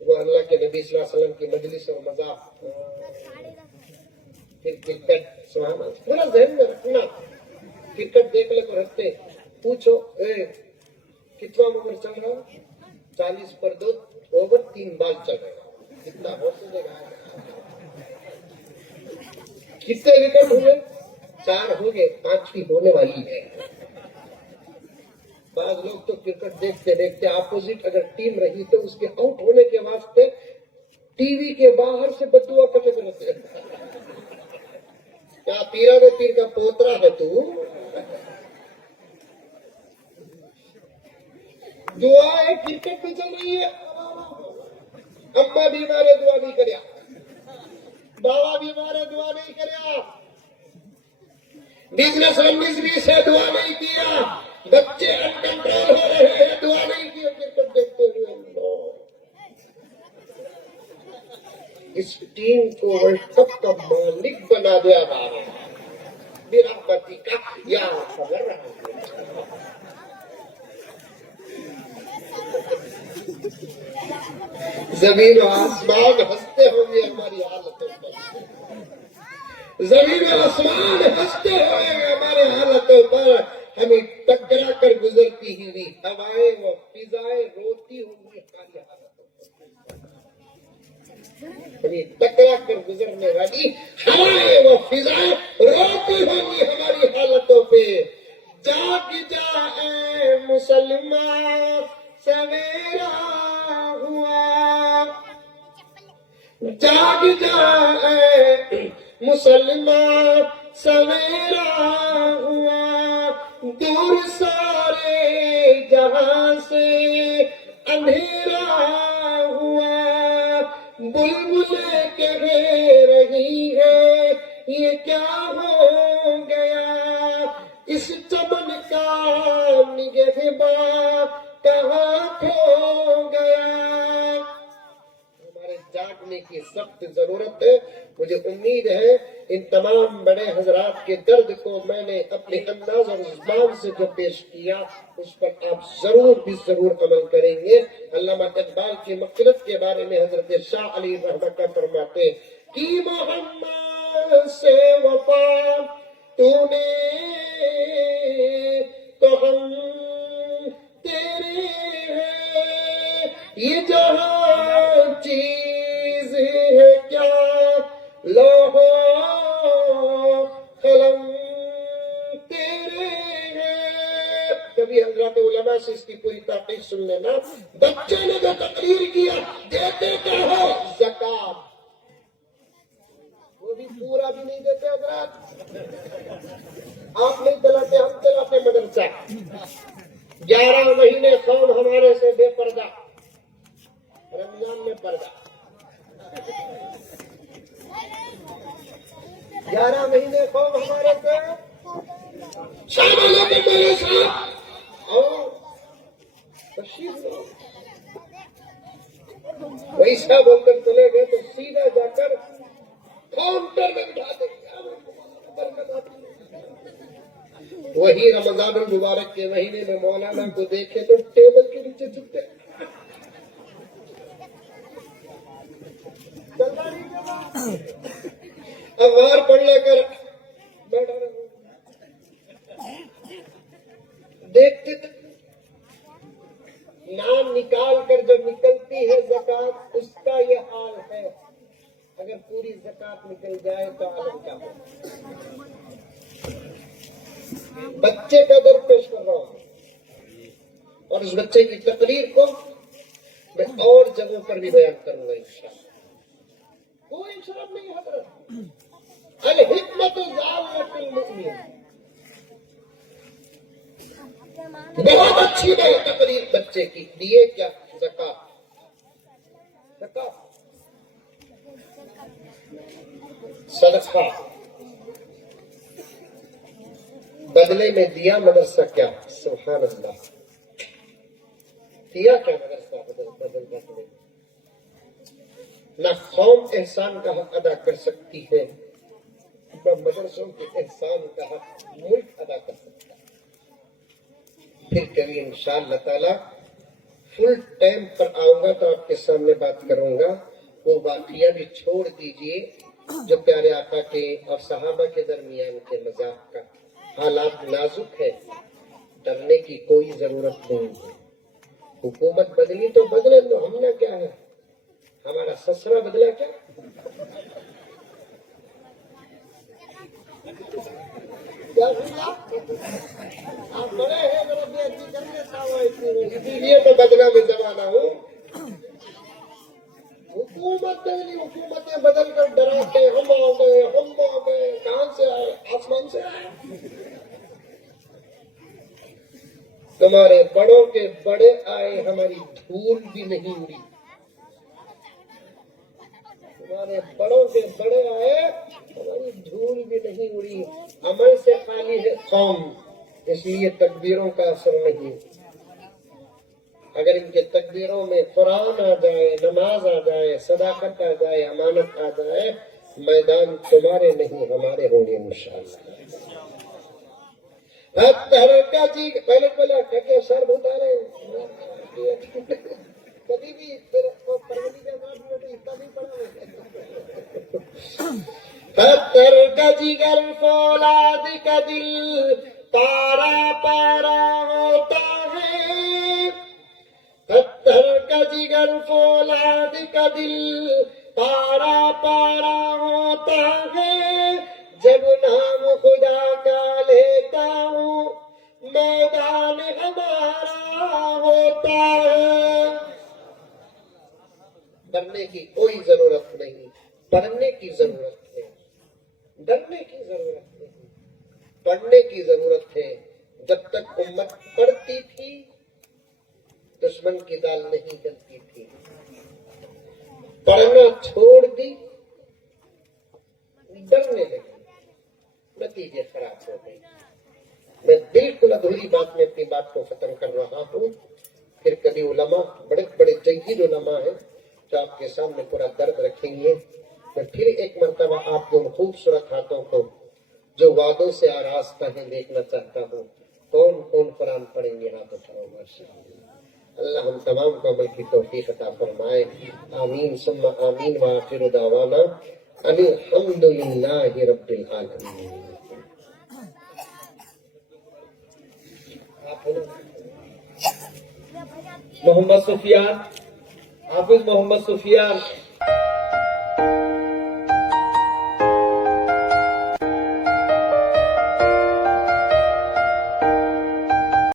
وہ اللہ کے نبی صلی اللہ علیہ وسلم کی مجلس اور مذاق, پھر کرکٹ. پورا ذہن میں رکھنا. کرکٹ دیکھ لے تو رکھتے, پوچھو کتنا اوور چل رہا؟ 40/2 اوور 3 بال چل رہا. کتنا ہو سکے گا؟ کتنے وکٹ ہوئے؟ 4 ہو گئے, 5 کی ہونے والی ہے. بعض لوگ تو کرکٹ دیکھتے دیکھتے اپوزٹ اگر ٹیم رہی تو اس کے آؤٹ ہونے کے واسطے ٹی وی کے باہر سے بدعا کرنے کو رہتے ہیں. کیا پیرا میں پیر کا پوترا ہے تو دعا کرکٹ بھی چل رہی ہے. اما بیمار ہے دعا نہیں کریا, بابا بیمار ہے دعا نہیں کریا, بزنس بھی سے دعا نہیں کیا, بچے انکنٹرول ہو رہے ہیں دعا نہیں کیا کرکٹ دیکھتے ہوئے. اس ٹیم کو ورلڈ کپ کا مالک بنا دیا برحمتی کا یا خبر رہا. زمین و آسمان ہنستے ہوں گے ہماری حالتوں پر, زمین و آسمان ہنستے ہوئے ہمارے حالتوں پر, ہمیں ٹکرا کر گزرتی ہوئی ہوائیں و فضائیں روتی ہوں گی ہماری حالتوں پر, ہمیں ٹکرا کر گزرنے والی ہوائیں و فضائیں روتی ہوں گی ہماری حالتوں پہ. جاگ جا اے مسلمان سویرا ہوا, جاگ جا اے مسلمان سویرا ہوا, دور سارے جہاں سے اندھیرا ہوا, بلبلیں کہہ رہی ہے یہ کیا ہو گیا, اس چمن کا نگہباں کہاں کھو گیا. ہمارے جاگنے کی سخت ضرورت ہے. مجھے امید ہے ان تمام بڑے حضرات کے درد کو میں نے اپنے انداز اور زبان سے جو پیش کیا اس پر آپ ضرور بھی ضرور عمل کریں گے. علامہ اقبال کی مغفرت کے بارے میں حضرت شاہ علی رحمۃ کا فرماتے کہ محمد سے وفا تو نے تو ہم تیرے ہیں, یہ جہاں چیز ہے کیا لوح قلم تیرے ہیں. کبھی حضرات علماء سے اس کی پوری تحقیق سن لینا. بچے نے جو تقریر کیا دیتے کیا ہو زکات, وہ بھی پورا بھی نہیں دیتے حضرات. آپ نہیں چلاتے ہم چلاتے مدرسہ. 11 مہینے قوم ہمارے سے بے پردہ, رمضان میں پردہ. 11 مہینے قوم ہمارے سے شامل ہوتے میرے ساتھ اور تشریف لو. ویسا بول کر چلے گئے تو سیدھا جا کر کاؤنٹر میں بٹھا دیں گے. وہی رمضان المبارک کے مہینے میں مولانا کو دیکھے تو ٹیبل کے نیچے چھپتے. اخبار پڑھ لے کر بیٹھا رہا, دیکھتے نام نکال کر جو نکلتی ہے زکات اس کا یہ حال ہے. اگر پوری زکات نکل جائے تو عالم کیا ہو. بچے کا در پیش کر رہا ہوں اور اس بچے کی تقریر کو میں اور جگہوں پر بھی بیان کروں گا انشاءاللہ. کوئی شرم نہیں حضرت. الحکمت ضالۃ المؤمن. بہت اچھی ہے تقریر بچے کی لیے کیا زکات. زکات صدقہ بدلے میں دیا مدرسہ کیا. سبحان اللہ. دیا کیا مدرسہ بدل بدلے. نہ قوم احسان کا حق ادا کر سکتی ہے نہ مدرسوں کے احسان کا حق ملک ادا کر سکتا ہے. پھر کبھی انشاءاللہ تعالی فل ٹائم پر آؤں گا تو آپ کے سامنے بات کروں گا. وہ واقعہ بھی چھوڑ دیجئے جو پیارے آقا کے اور صحابہ کے درمیان کے مذاق کا. حالات نازک ہے, ڈرنے کی کوئی ضرورت نہیں ہے. حکومت بدلی تو بدلے تو ہم نے کیا ہے, ہمارا سسرا بدلا کیا. کیا بھیا آپ بڑے ہیں ذرا بے ادبی کر لیتا ہوں اتنی میں، اسی لیے میں بدنام زمانہ ہوں. حکومتیں بدل کر ڈراتے ہم آ گئے کہاں سے آئے؟ آسمان سے آئے. تمہارے بڑوں کے بڑے آئے ہماری دھول بھی نہیں اڑی. تمہارے بڑوں کے بڑے آئے ہماری دھول بھی نہیں اڑی. عمل سے خالی ہے قوم، اس لیے تکبیروں کا اثر نہیں. اگر ان کے تکبیروں میں قرآن آ جائے، نماز آ جائے، صداقت آ جائے، امانت آ جائے، میدان تمہارے نہیں ہمارے ہوں گے انشاءاللہ. کا جی پہلے کہ سر بتا رہے کبھی بھی پرولی کے بعد میں تو اتنا نہیں پڑا. کا جگر فولاد کا دل پارا پارا ہوتا ہے. پتھر کا جگر فولاد کا دل پارا پارا ہوتا ہے. جب نام خدا کا لیتا ہوں میدان ہمارا ہوتا ہے. ڈرنے کی کوئی ضرورت نہیں، پڑھنے کی ضرورت ہے. ڈرنے کی ضرورت نہیں، پڑھنے کی ضرورت ہے. جب تک امت پڑھتی تھی دشمن کی دال نہیں جلتی تھی. پڑھنا چھوڑ دی، ڈرنے لگی، نتیجے خراب ہو گئے. میں بالکل ادھوری بات میں اپنی بات کو ختم کر رہا ہوں. پھر کبھی علماء بڑے بڑے جید علماء ہیں جو آپ کے سامنے پورا درد رکھیں گے. میں پھر ایک مرتبہ آپ کو خوبصورت ہاتھوں کو جو وعدوں سے آراستہ ہیں دیکھنا چاہتا ہوں. کون کون قرآن پڑھیں گے ہاتھ اٹھاؤ ماشاءاللہ. اللہ ہم تمام کو عمل کی توفیق عطا فرمائے. آمین ثم آمین. وآخر دعوانا ان الحمد للہ رب العالمین. محمد سفیان، حافظ محمد سفیان